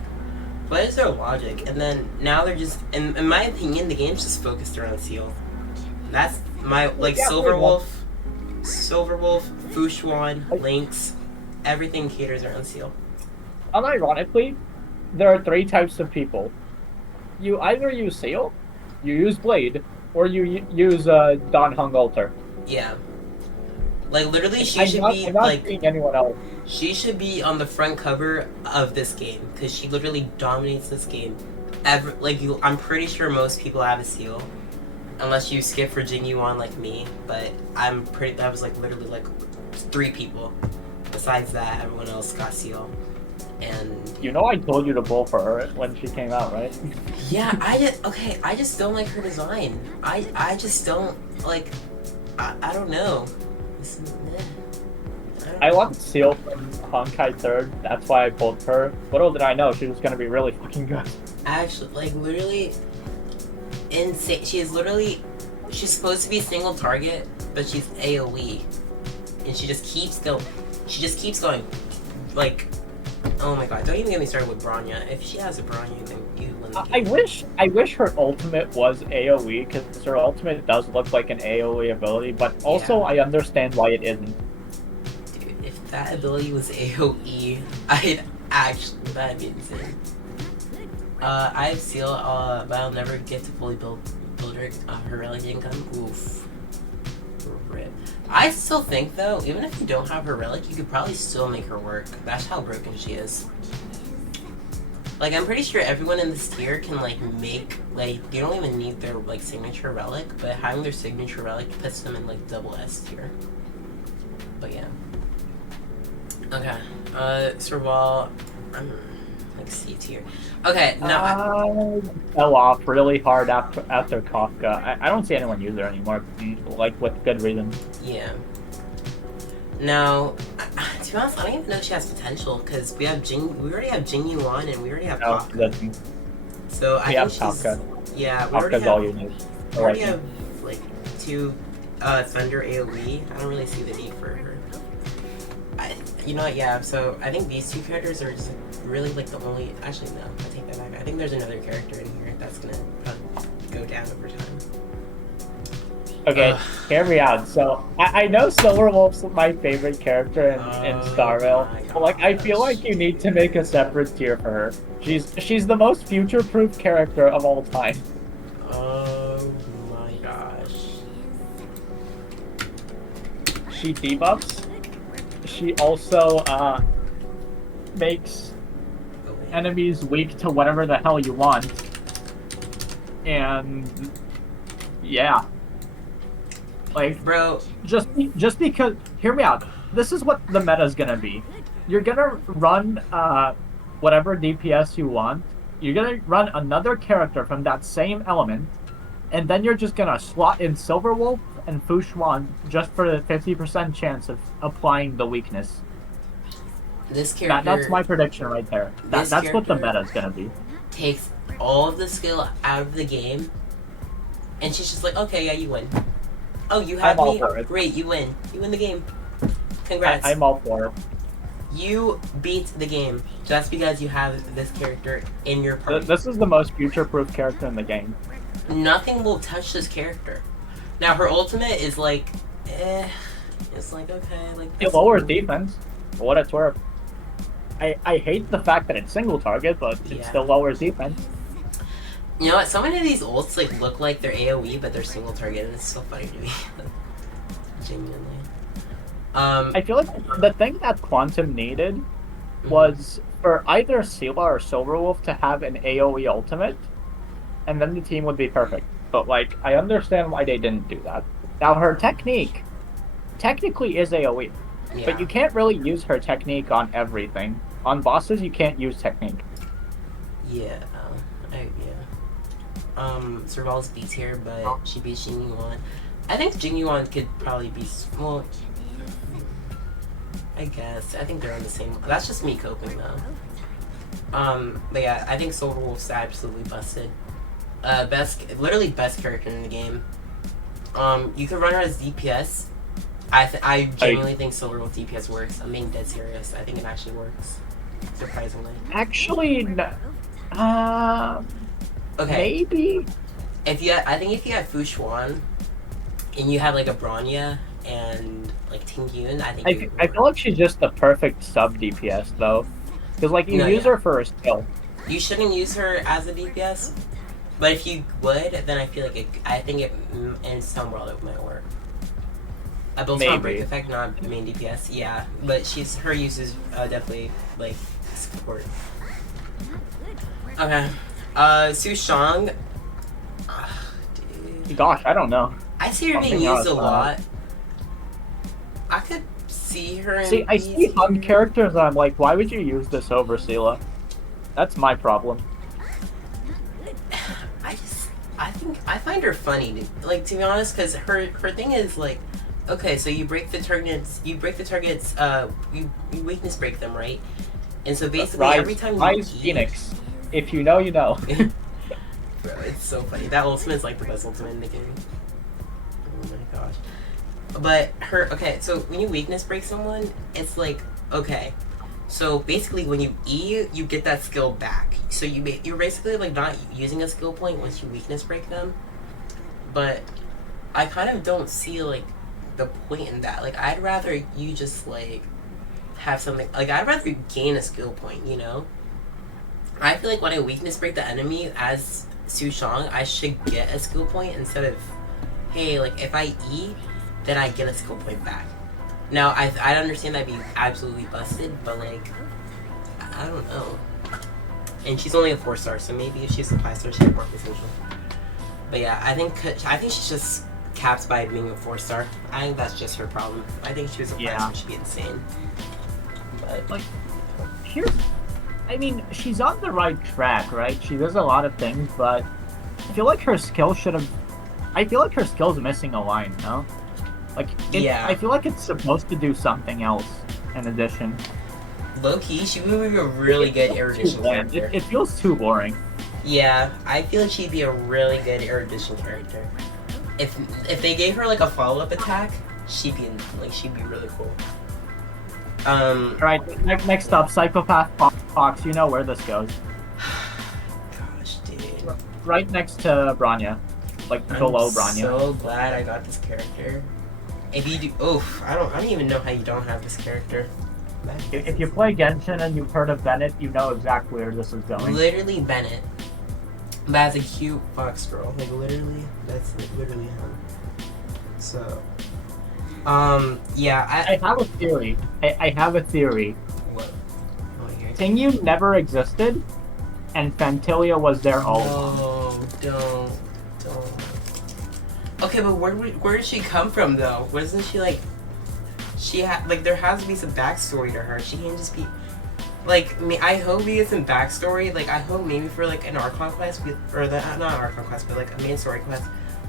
what is their logic? And then now they're just, in my opinion, the game's just focused around Seal. That's my, like, Yeah, Silverwolf, Fushuan, Lynx, everything caters around Seal. Unironically, there are 3 types of people. You either use Seal, you use Blade, or you use Dan Heng Alter. Yeah. Like, literally, I'm she should not be seeing anyone else. She should be on the front cover of this game because she literally dominates this game. I'm pretty sure most people have a Seal, unless you skip for Jing Yuan like me. But that was like literally like 3 people. Besides that, everyone else got Seal. And I told you to pull for her when she came out, right? yeah, I just don't like her design. I just don't like. I don't know. I want Seal from Honkai 3rd. That's why I pulled her. Little did I know she was gonna be really fucking good. Actually, like literally insane. She's supposed to be single target, but she's AoE, and she just keeps going. Like, oh my god! Don't even get me started with Bronya. If she has a Bronya, then you win the game. I wish her ultimate was AoE because her ultimate does look like an AoE ability, but also Yeah. I understand why it isn't. Dude, if that ability was AoE, that'd be insane. I have Seal, but I'll never get to fully build her relic income. Oof. Rip. I still think though, even if you don't have her relic, you could probably still make her work. That's how broken she is. Like, I'm pretty sure everyone in this tier can like make, like, you don't even need their like signature relic, but having their signature relic puts them in like double S tier. But yeah. Okay. Serval, I'm like C tier. Okay, no. Fell off really hard after Kafka. I don't see anyone use her anymore, like with good reason. Yeah. No, to be honest, I don't even know if she has potential because we already have Jing Yuan and we already have No, Kafka. So I think she's Kafka. Yeah, we already Kafka's have, all you need. we already have like 2 Thunder AoE. I don't really see the need for her. You know what? Yeah. So I think these 2 characters are just really like the only. Actually, no. I take that back. I think there's another character in here that's gonna go down over time. Okay, hear me out. So I know Silverwolf's my favorite character in Star Rail, but like I feel like you need to make a separate tier for her. She's the most future-proof character of all time. Oh my gosh. She debuffs. She also makes enemies weak to whatever the hell you want. And yeah. Like, bro, just because, hear me out. This is what the meta's gonna be. You're gonna run whatever DPS you want. You're gonna run another character from that same element, and then you're just gonna slot in Silverwolf and Fu Xuan just for the 50% chance of applying the weakness. this character. That's my prediction right there. That's what the meta's gonna be. Takes all of the skill out of the game, and she's just like, okay, yeah, you win. Oh, you have me? Great, you win. You win the game. Congrats. I'm all for it. You beat the game just because you have this character in your party. This is the most future-proof character in the game. Nothing will touch this character. Now, her ultimate is like, it's like, okay, like... It lowers defense, for what it's worth. I hate the fact that it's single target, but it still lowers defense. You know what? So many of these ults like look like they're AoE, but they're single target, and it's so funny to me. Genuinely. I feel like the thing that Quantum needed was for either Sela or Silverwolf to have an AoE ultimate, and then the team would be perfect. But like, I understand why they didn't do that. Now her technique technically is AoE, but you can't really use her technique on everything. On bosses, you can't use technique. Yeah. Serval's B tier, but she beats Jing Yuan. I think Jing Yuan could probably be well. I guess I think they're on the same. That's just me coping though. But yeah, I think Silverwolf's absolutely busted. Literally best character in the game. You could run her as DPS. I genuinely think Silverwolf DPS works. I'm being dead serious. I think it actually works. Surprisingly. Actually, no. Okay. Maybe. I think if you had Fu Xuan and you had like a Bronya and like Ting Yun, I feel like she's just the perfect sub DPS though, because like you use her for a skill. You shouldn't use her as a DPS, but if you would, then I feel like I think it in some world it might work. I built on break effect, not main DPS. Yeah, but her use is definitely like support. Okay. Su Shang. Gosh, I don't know. I see her being used a lot. I could see her in I see Hun characters and I'm like, why would you use this over Sela? That's my problem. I find her funny, like, to be honest, because her thing is like, okay, so you break the targets, you weakness break them, right? And so basically every time you Phoenix. If you know, you know. Bro, it's so funny. That ultimate is like the best ultimate in the game. Oh my gosh. But okay, so when you weakness break someone, it's like, okay, so basically when you E, you get that skill back. So you're basically like not using a skill point once you weakness break them. But I kind of don't see like the point in that. Like, I'd rather you just like have something, like I'd rather gain a skill point, you know? I feel like when I weakness break the enemy as Su Shang, I should get a skill point instead of, hey, like if I E, then I get a skill point back. Now, I understand that'd be absolutely busted, but like, I don't know. And she's only a 4-star, so maybe if she's a 5-star, she'd have more potential. But yeah, I think she's just capped by being a 4-star. I think that's just her problem. I think she was a 5-star, she'd be insane. But Like, here's, I mean, she's on the right track, right? She does a lot of things, but I feel like her skill should have. I feel like her skill's missing a line, no? Like, Yeah. I feel like it's supposed to do something else in addition. low key, she would be a really good erudition character. It feels too boring. Yeah, I feel like she'd be a really good erudition character. If they gave her like a follow-up attack, she'd be really cool. Alright, next up, Psychopath Fox. You know where this goes. Gosh, dude. Right next to Bronya. Like, below Bronya. I'm so glad I got this character. If you do, I don't even know how you don't have this character. If you play Genshin and you've heard of Bennett, you know exactly where this is going. Literally Bennett. That's a cute fox girl. Like literally, that's like literally him. So, yeah, I have a theory. I have a theory. What? Oh, here. Tingyun never existed, and Fantilia was there all along. No, don't. Okay, but where did she come from though? Wasn't she like? She had like there has to be some backstory to her. She can't just be like me. I hope we get some backstory. Like I hope maybe for like an Archon class, not Archon class, but like a main story class,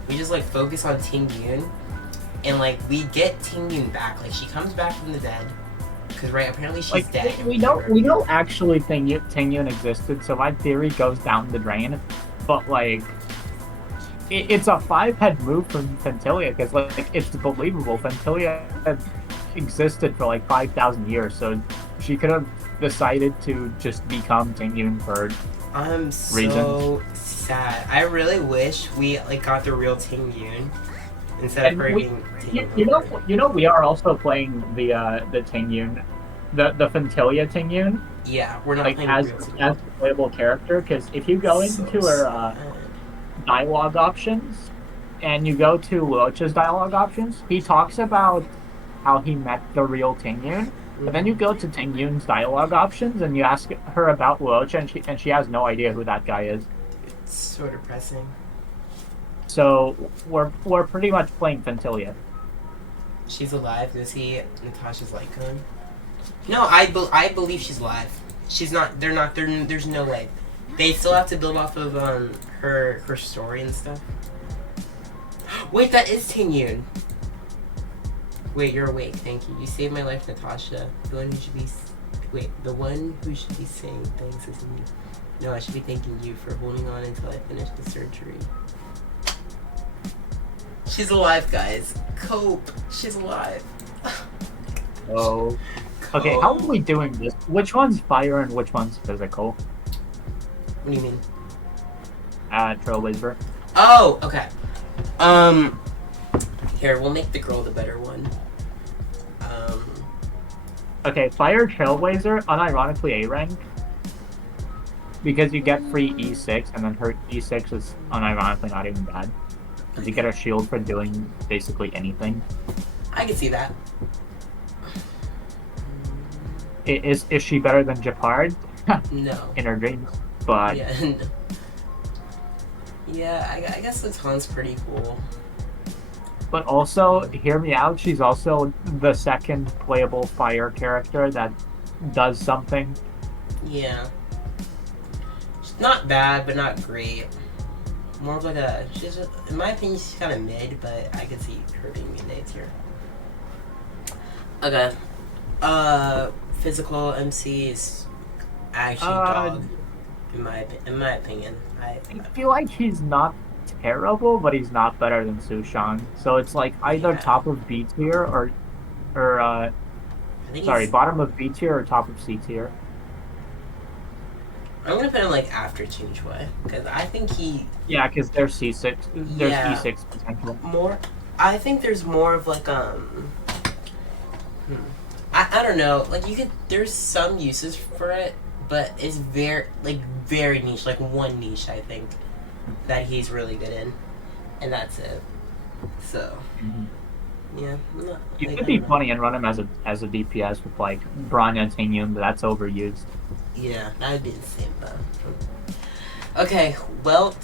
we just like focus on Tingyun, and like we get Tingyun back. Like she comes back from the dead, because right apparently she's Like, dead. we don't actually think Tingyun existed, so my theory goes down the drain. But like, it's a 5-head move from Fantilia because like it's believable. Fantilia had existed for like 5,000 years, so she could have decided to just become Tingyun for I'm so reasons. sad. I really wish we like got the real Tingyun instead of her being Tingyun. You know, we are also playing the Tingyun, the Fantilia Tingyun, Yeah, we're not like playing as real Tingyun. as a playable character. Because if you go into her dialogue options and you go to Luocha's dialogue options, he talks about how he met the real Tingyun. But then you go to Tingyun's dialogue options and you ask her about Luocha, and she has no idea who that guy is. It's so depressing. So we're pretty much playing Fantilia. She's alive. Go see Natasha's Lycon. No, I believe she's alive. She's not. They're not. There's no way. They still have to build off of her story and stuff. Wait, that is Tingyun. Wait, you're awake. Thank you. You saved my life, Natasha. The one who should be. Wait, the one who should be saying thanks is me. No, I should be thanking you for holding on until I finish the surgery. She's alive, guys. Cope. She's alive. Oh. Okay, how are we doing this? Which one's fire and which one's physical? What do you mean? Trailblazer. Oh, okay. Here, we'll make the girl the better one. Okay, fire Trailblazer, unironically A rank. Because you get free E6, and then her E6 is unironically not even bad. Because you get a shield for doing basically anything. I can see that. Is she better than Japard? No. In her dreams. But Yeah. Yeah, I guess Latan's pretty cool. but also, hear me out, she's also the second playable fire character that does something. Yeah. She's not bad, but not great. More of like a. In my opinion, she's kind of mid, but I can see her being mid tier. Okay. Physical MC is actually dog. In my opinion, I feel like he's not terrible, but he's not better than Sushan. So it's like either top of B tier or I think sorry, bottom of B tier or top of C tier. I'm gonna put him like after Chinchua because I think he Yeah, because there's C6, there's Yeah. E6 potential. more. I think there's more of like I don't know. Like you could. There's some uses for it, but it's very niche. Like one niche, I think, that he's really good in, and that's it. So yeah, I'm not, You like, could I be don't know. funny and run him as a DPS with like Bronya and Tingyun, but that's overused. Yeah, that would be insane though. Okay, well,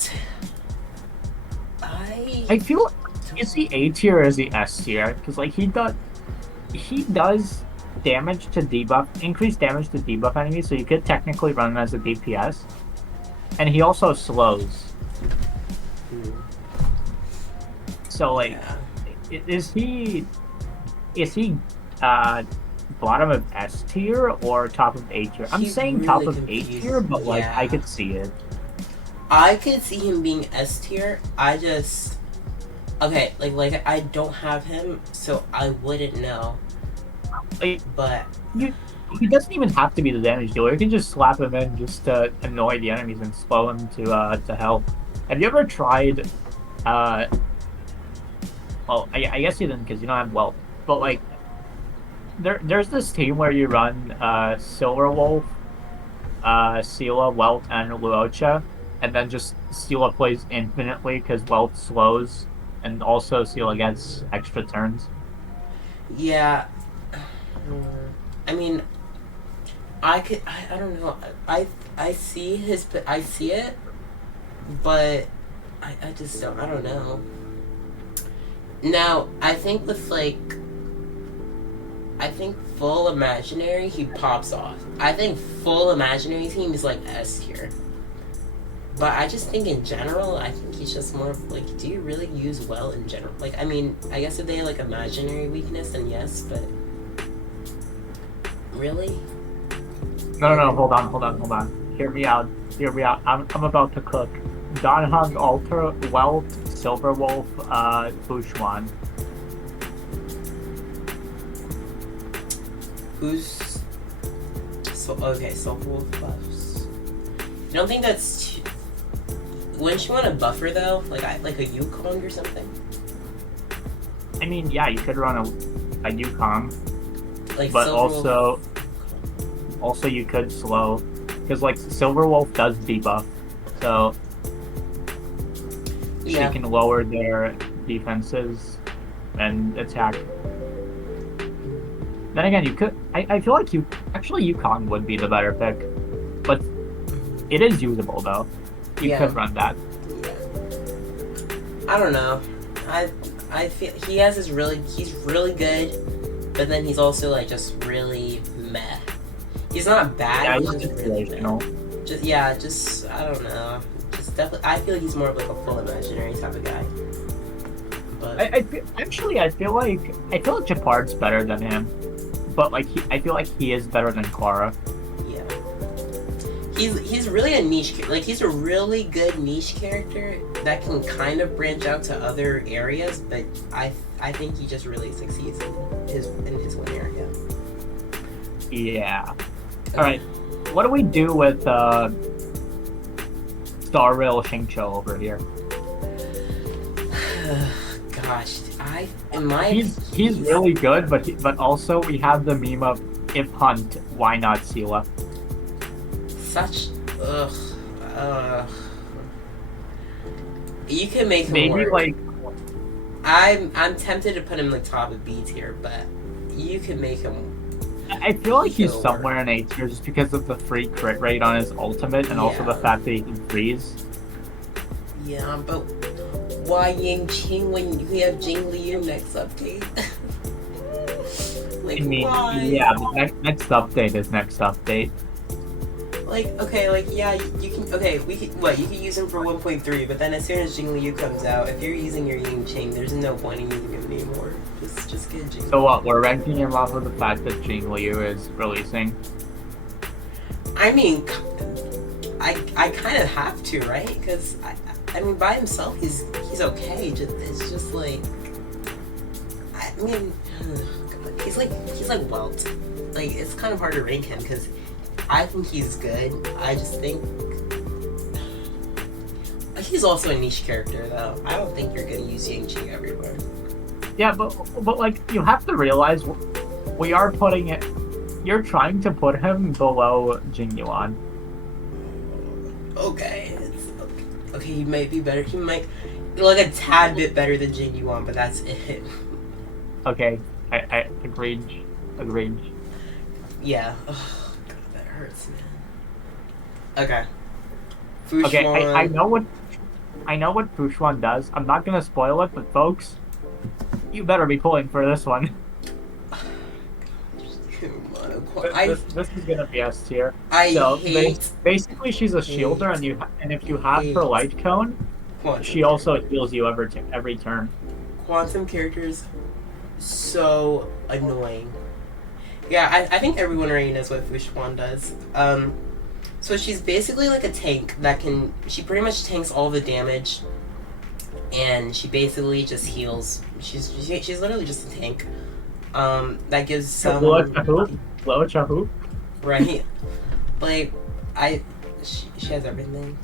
I feel is he A tier or is he S tier? Because like he does damage to debuff, increased damage to debuff enemies, so you could technically run him as a DPS. And he also slows. Hmm. So like, Yeah. is he bottom of S tier or top of A tier? I'm He's saying top really of A confused. tier, but like I Yeah. could see it. I could see him being S tier. I just okay, like I don't have him, so I wouldn't know. Like, But he doesn't even have to be the damage dealer. You can just slap him in just to annoy the enemies and slow him to hell. Have you ever tried? Uh, well, I guess you didn't because you don't have wealth. But like, there's this team where you run Silverwolf, Sela, Welt, and Luocha, and then just Sela plays infinitely because Welt slows, and also Sela gets extra turns. yeah, I mean, I don't know. I see I see it, but I just don't. I don't know. Now I think with like I think full imaginary he pops off. I think full imaginary team is like S tier. But I just think in general, I think he's just more of like, do you really use well in general? Like, I mean, I guess if they have like imaginary weakness, then yes, but really? No, hold on. Hear me out. Hear me out. I'm about to cook. Donhan, Alter, Welt, Silverwolf, Bushwan. Who's so okay? So Wolf buffs. You don't think that's wouldn't you want a buffer though, like a Yukong or something? I mean, yeah, you could run a Yukong, Like but Silverwolf. also you could slow, because like Silverwolf does debuff, so she Yeah. can lower their defenses and attack. Then again, you could. I feel like Yukong would be the better pick, but it is usable though. You Yeah. could run that. I don't know. I feel he has his he's really good, but then he's also like just really meh. He's not bad. Yeah, he's he's just really meh. situational. Just I don't know. Just definitely, I feel like he's more of like a full imaginary type of guy. But I feel like Japard's better than him, but like I feel like he is better than Clara. yeah, he's really a niche. Like he's a really good niche character that can kind of branch out to other areas. But I think he just really succeeds in his one area. Yeah. All right. What do we do with Star Rail Xingqiu over here? Gosh, He's really good, but also we have the meme of if Hunt, why not Sela? such you can make him Maybe work. like I'm tempted to put him like top of B tier, but you can make him. I feel like he's He'll work. somewhere in A tier just because of the free crit rate on his ultimate and also the Yeah. fact that he can freeze. Yeah, but why Ying Qing when we have Jing Liu next update? Like I mean, why? yeah, the next update is next update. Like okay, like yeah, you can okay. We can what you can use him for 1.3, but then as soon as Jing Liu comes out, if you're using your Ying Qing, there's no point in using him anymore. Just get Jing. So what? We're ranking him off of the fact that Jing Liu is releasing. I mean, I kind of have to, right? Because I mean, by himself, he's okay. It's just like, I mean, he's like Welt. Like it's kind of hard to rank him because I think he's good. I just think he's also a niche character, though. I don't think you're gonna use Yang Qing everywhere. Yeah, but like you have to realize we are putting it. You're trying to put him below Jing Yuan. Okay, okay. He might be better. He might like a tad bit better than Jing Yuan, but that's it. Okay, I agreed. Yeah. Oh, God, that hurts, man. Okay. Fushwan. Okay, I know what Fushwan does. I'm not gonna spoil it, but folks, You better be pulling for this one. This is gonna be S tier. I So hate, basically, she's a hate, shielder, and if you have her hate light cone, quantum she also characters. heals you every turn. Quantum characters, so annoying. Yeah, I think everyone already knows what Fu Xuan does. So she's basically like a tank that she pretty much tanks all the damage, and she basically just heals. She's literally just a tank. That gives some Low Chahu. right, like she has everything.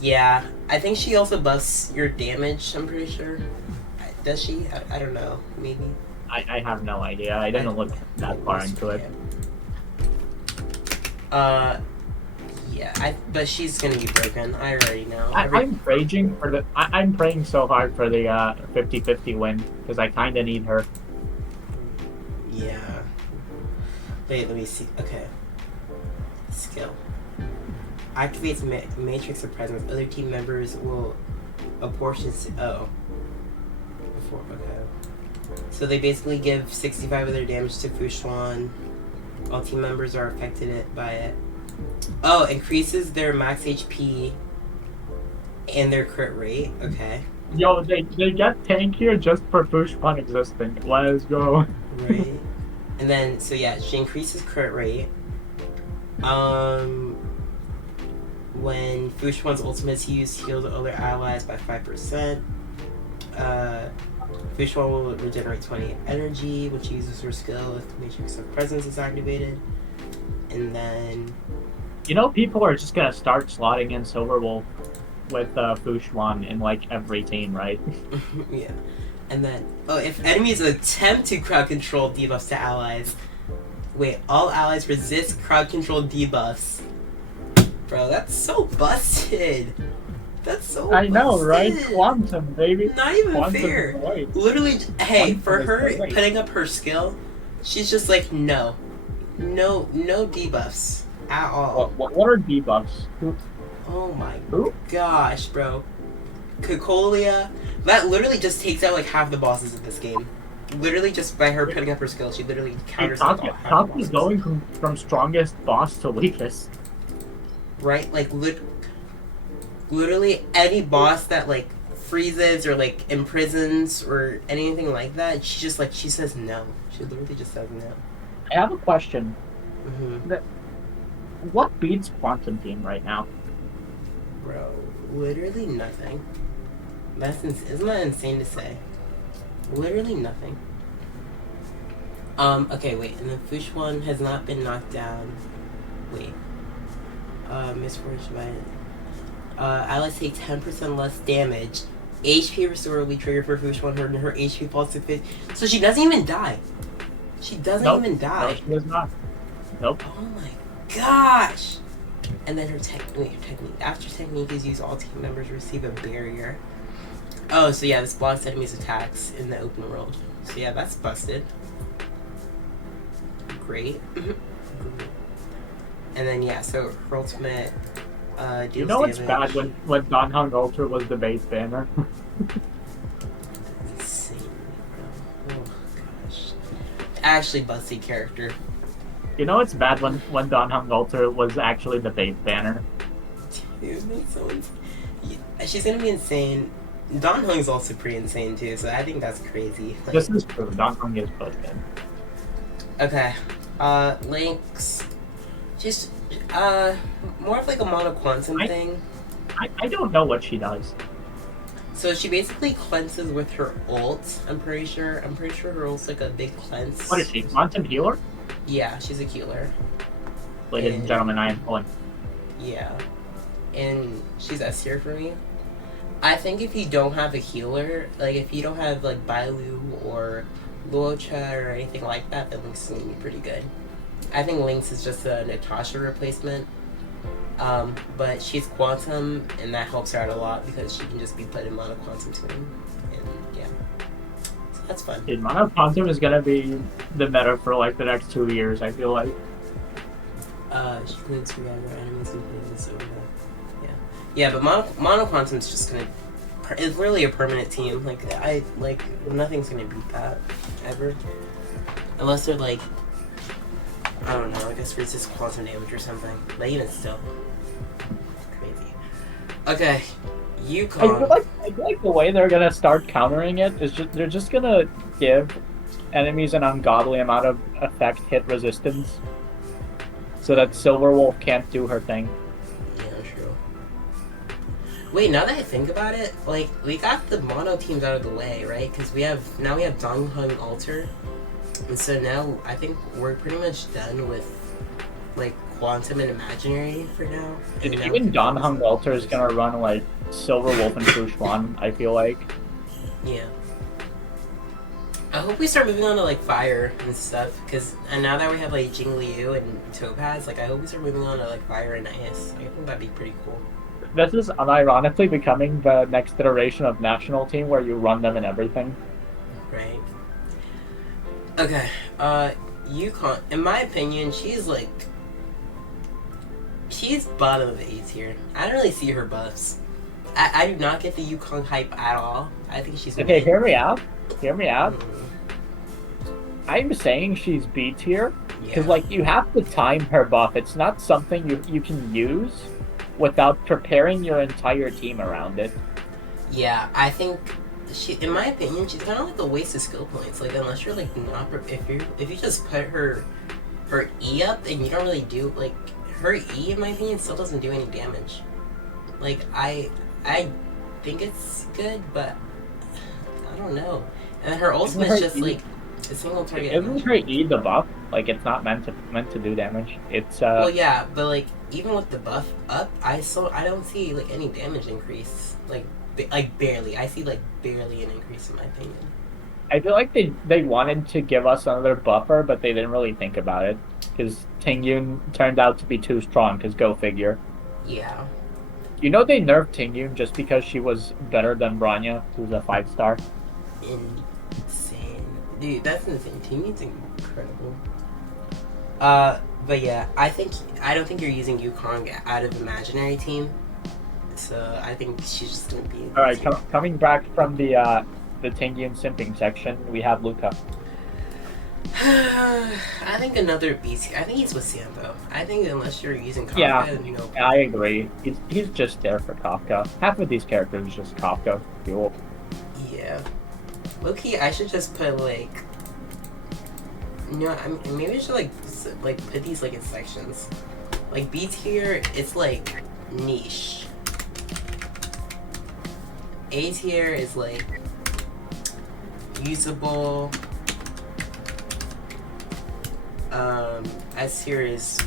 Yeah, I think she also buffs your damage. I'm pretty sure. Does she? I don't know. Maybe. I have no idea. I didn't look that far into it. Yeah, but she's gonna be broken. I already know. I'm raging for the. I'm praying so hard for the 50-50 win because I kind of need her. Yeah. Wait, let me see. Okay. Skill. Activates Matrix of Presence. Other team members will apportion. Oh. Before. Okay. So they basically give 65 of their damage to Fu Xuan. All team members are affected by it. Oh, increases their max HP and their crit rate. Okay. Yo, they get tankier just for Fu Xuan existing. Let's go. Right. And then, so yeah, she increases crit rate. When Fu Xuan's ultimate is used, heals other allies by 5%. Fu Xuan will regenerate 20 energy, which uses her skill if Matrix of Presence is activated. And then... You know, people are just gonna start slotting in Silverwolf with Fu Xuan in like every team, right? Yeah. And then, if enemies attempt to crowd control debuffs to allies, wait, all allies resist crowd control debuffs. Bro, that's so busted. That's so I know, busted. right? Quantum, baby. Not even Quantum fair. Literally, hey, for her putting up her skill, she's just like, no debuffs at all. What are debuffs? Oh my gosh, bro. Cocolia, that literally just takes out like half the bosses in this game. Literally just by her putting up her skill, she literally counters half the Top bosses. is going from strongest boss to weakest. Right? Like, literally any boss that like freezes or like imprisons or anything like that, she says no. She literally just says no. I have a question. Mm-hmm. What beats Quantum Team right now? Bro, literally nothing. Isn't that insane to say? Literally nothing. Okay, wait, and the Fu Xuan has not been knocked down. Wait. Misfortune by allies take 10% less damage. HP restore will be triggered for Fu Xuan. Her HP falls to 50. So she doesn't even die. She doesn't even die. No, she does not. Nope. Oh my gosh! And then her technique. After technique is used, all team members receive a barrier. Oh, so yeah, this blocks enemies' attacks in the open world. So yeah, that's busted. Great. And then yeah, so her ultimate deals You know it's damage. bad when Dan Heng Ultra was the base banner. Insane, bro. Oh gosh. Actually busted character. You know it's bad when Dan Heng Ultra was actually the base banner. Dude, that's so insane. Yeah, she's gonna be insane. Dan Heng's also pretty insane too, so I think that's crazy. Like, This is true. Dan Heng is broken. okay. Links. Just, more of like a mono quantum thing. I don't know what she does. So she basically cleanses with her ult, I'm pretty sure. I'm pretty sure her ult's like a big cleanse. What is she? Quantum Healer? Yeah, she's a healer. Ladies and gentlemen, I am pulling. Yeah. And she's S tier for me. I think if you don't have a healer, like if you don't have like Bailu or Luocha or anything like that, then Lynx is gonna be pretty good. I think Lynx is just a Natasha replacement. But she's quantum, and that helps her out a lot because she can just be put in mono quantum tune. And yeah. So that's fun. Dude, Mono Quantum is gonna be the meta for like the next 2 years, I feel like. She can interact with enemies and things over there. Yeah. Yeah, but mono quantum is just gonna it's literally a permanent team. Like nothing's gonna beat that ever, unless they're like, I don't know. I guess resist quantum damage or something. But even still, crazy. Okay, Yukong. I feel like the way they're gonna start countering it is they're just gonna give enemies an ungodly amount of effect hit resistance, so that Silverwolf can't do her thing. Yeah, true. Wait, now that I think about it, like we got the mono teams out of the way, right? Because we have Dong Hung Alter, and so now I think we're pretty much done with like Quantum and Imaginary for now. And even Don Hung Welter is gonna run like Silverwolf and Fushuan, I feel like. Yeah. I hope we start moving on to like Fire and stuff, and now that we have like Jing Liu and Topaz, like I hope we start moving on to like Fire and Ice. I think that'd be pretty cool. This is unironically becoming the next iteration of National Team where you run them in everything. Right. Okay. Yukon, in my opinion, she's bottom of A tier. I don't really see her buffs. I do not get the Yukon hype at all. I think she's okay. Hear me out. Mm. I'm saying she's B tier because Yeah. like you have to time her buff. It's not something you can use without preparing your entire team around it. Yeah, I think in my opinion, she's kind of like a waste of skill points. Like unless you're like not if you just put her E up and you don't really do like her E, in my opinion, still doesn't do any damage. Like I think it's good, but I don't know. And her ultimate's just like a single target. Isn't her E the buff? Like it's not meant to do damage. It's Well, yeah, but like even with the buff up, I don't see like any damage increase. Like barely. I see like barely an increase in my opinion. I feel like they wanted to give us another buffer, but they didn't really think about it because Tingyun turned out to be too strong. Because go figure. Yeah. You know they nerfed Tingyun just because she was better than Branya, who's a 5-star. Insane, dude. That's insane. Tingyun's incredible. But yeah, I don't think you're using Yukong out of Imaginary Team, so I think she's just gonna be. All right, coming back from the Tingyun simping section, we have Luca. I think another BC. I think he's with Sampo. I think unless you're using Kafka, Yeah, then, you know. I agree. He's just there for Kafka. Half of these characters is just Kafka fuel. Yeah. Low-key, I should just put like. You know, maybe I should like put these like in sections. Like B tier, it's like niche. A tier is like usable. S tier is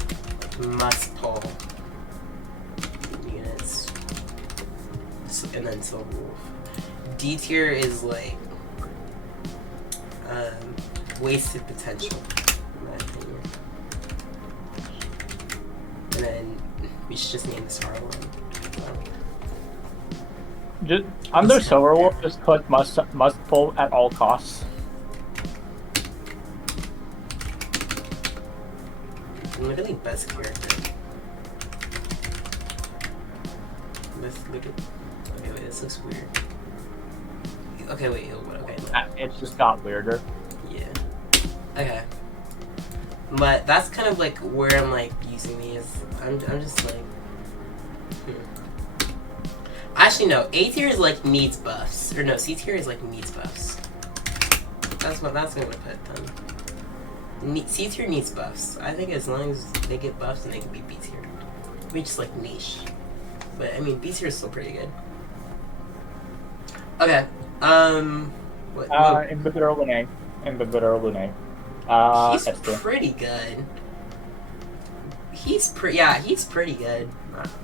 must pull units, and then Silverwolf. D tier is like wasted potential, in my opinion. And then we should just name this hard one. Just under Silverwolf, just put must pull at all costs. Literally best character. Let's look at. Okay, wait, this looks weird. Okay, wait, okay. It just got weirder. Yeah. Okay. But that's kind of like where I'm like using these. I'm just like. Actually, no. A tier is like needs buffs, or no. C tier is like needs buffs. That's what I'm gonna put then. C tier needs buffs. I think as long as they get buffs, then they can be B tier. We just like niche. But I mean, B tier is still pretty good. Okay. Inhibitor Lune. He's pretty good. He's pretty good.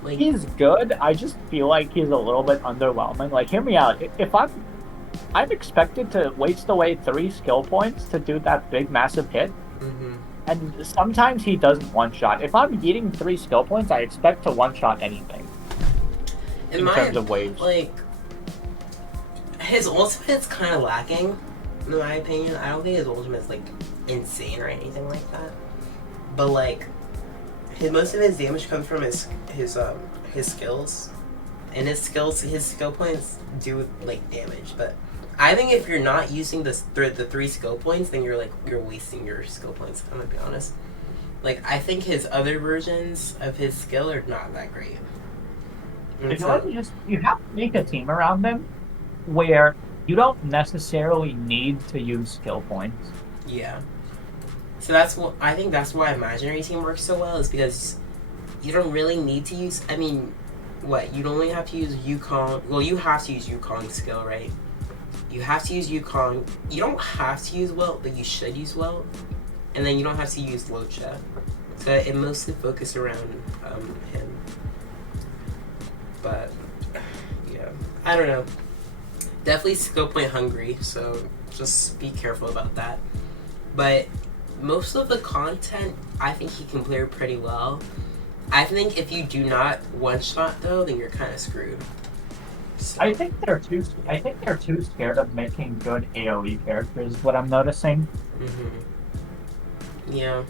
Like, he's good. I just feel like he's a little bit underwhelming. Like, hear me out. If I'm expected to waste away 3 skill points to do that big massive hit, and sometimes he doesn't one-shot. If I'm eating 3 skill points, I expect to one-shot anything. In terms of waves. Like, his ultimate's kind of lacking, in my opinion. I don't think his ultimate's like insane or anything like that. But like, most of his damage comes from his skills, and his skill points do like damage. But I think if you're not using the 3 skill points, then you're wasting your skill points. I'm gonna be honest. Like I think his other versions of his skill are not that great. You know what? You have to make a team around them where you don't necessarily need to use skill points. Yeah. So that's what I think. That's why Imaginary Team works so well, is because you don't really need to use. I mean, what you'd only have to use Yukong. Well, you have to use Yukong's skill, right? You have to use Yukong. You don't have to use Welt, but you should use Welt. And then you don't have to use Locha. So it mostly focuses around him. But yeah, I don't know. Definitely skill point hungry, so just be careful about that. But most of the content, I think he can clear pretty well. I think if you do not one shot though, then you're kind of screwed. So. I think they're too scared of making good AOE characters. What I'm noticing. Yeah.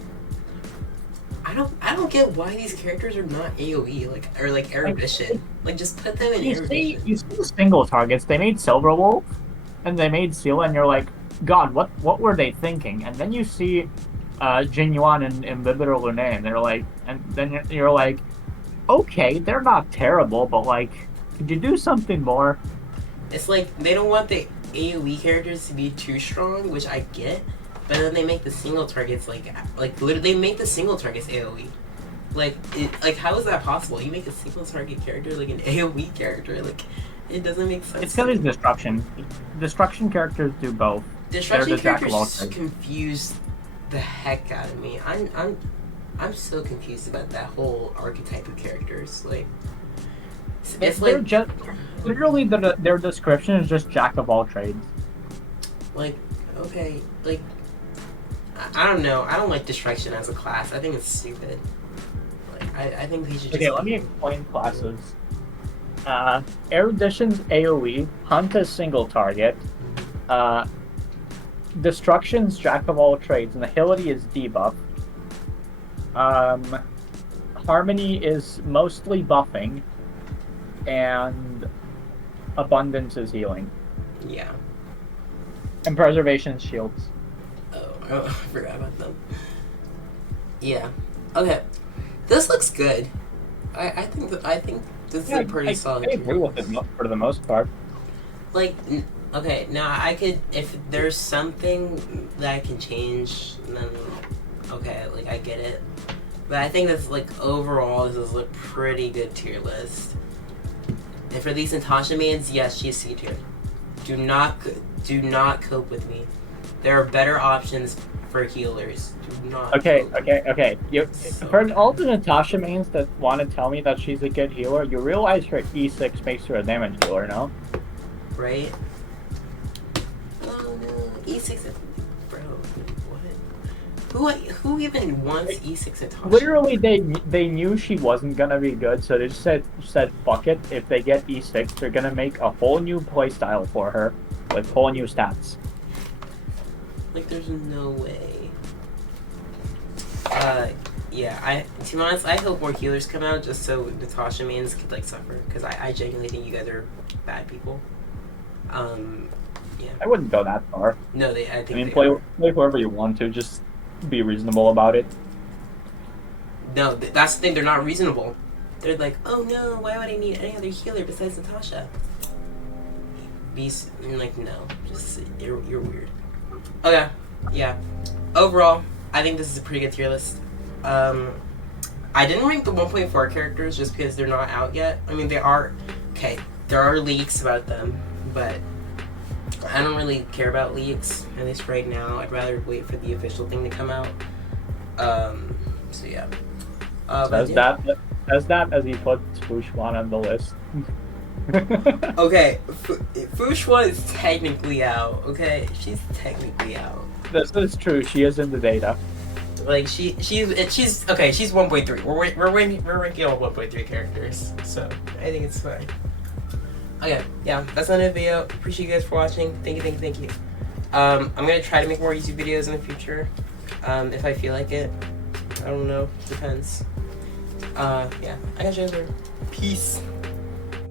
I don't get why these characters are not AOE or Erudition. Like just put them in Erudition. You see the single targets. They made Silverwolf, and they made Seal, and you're like, God, what were they thinking? And then you see Jin Yuan and Inhibitor Lune, and they're like, and then you're like, okay, they're not terrible, but like, could you do something more? It's like they don't want the AOE characters to be too strong, which I get, but then they make the single targets like literally they make the single targets AOE. Like how is that possible? You make a single target character like an AOE character, like it doesn't make sense. It's because it's destruction. Destruction characters do both. Destruction characters confuse the heck out of me. I'm so confused about that whole archetype of characters. Like it's like just literally their description is just jack of all trades. Like okay, like I don't know. I don't like destruction as a class. I think it's stupid. Like I think they should just. Okay, let me explain classes. Erudition's AOE, Hunt is single target. Destruction's jack of all trades, and Nihility is debuff. Harmony is mostly buffing, and Abundance is healing. Yeah. And Preservation's shields. Oh, I forgot about them. Yeah. Okay. This looks good. I think this is a pretty solid. I agree with it for the most part. Like, okay, now I could, if there's something that I can change, then okay, like I get it. But I think that's like overall, this is a pretty good tier list. And for these Natasha mains, yes, she's C tier. Do not cope with me. There are better options for healers. Do not. Okay. For all the Natasha mains that want to tell me that she's a good healer, you realize her E6 makes her a damage dealer, no? Right? Oh no, E6, bro. What? Who even wants E6 Natasha? Literally, they knew she wasn't gonna be good, so they just said fuck it. If they get E6, they're gonna make a whole new playstyle for her with whole new stats. Like, there's no way. Yeah, to be honest, I hope more healers come out just so Natasha mains could, like, suffer. Because I genuinely think you guys are bad people. Yeah. I wouldn't go that far. No, I think play whoever you want to, just be reasonable about it. No, that's the thing, they're not reasonable. They're like, oh no, why would I need any other healer besides Natasha? You're like, no, just, you're weird. Okay, yeah. Overall, I think this is a pretty good tier list. I didn't rank the 1.4 characters just because they're not out yet. I mean, there are leaks about them, but I don't really care about leaks, at least right now. I'd rather wait for the official thing to come out. So yeah. As that as he puts Fushwan on the list. Okay, Fushwan is technically out, okay? She's technically out. This is true, she is in the data. Like, she's okay, she's 1.3. We're ranking all 1.3 characters, so I think it's fine. Okay, yeah, that's another video. Appreciate you guys for watching. Thank you. I'm gonna try to make more YouTube videos in the future, if I feel like it. I don't know, depends. Yeah, I got you guys later. Peace.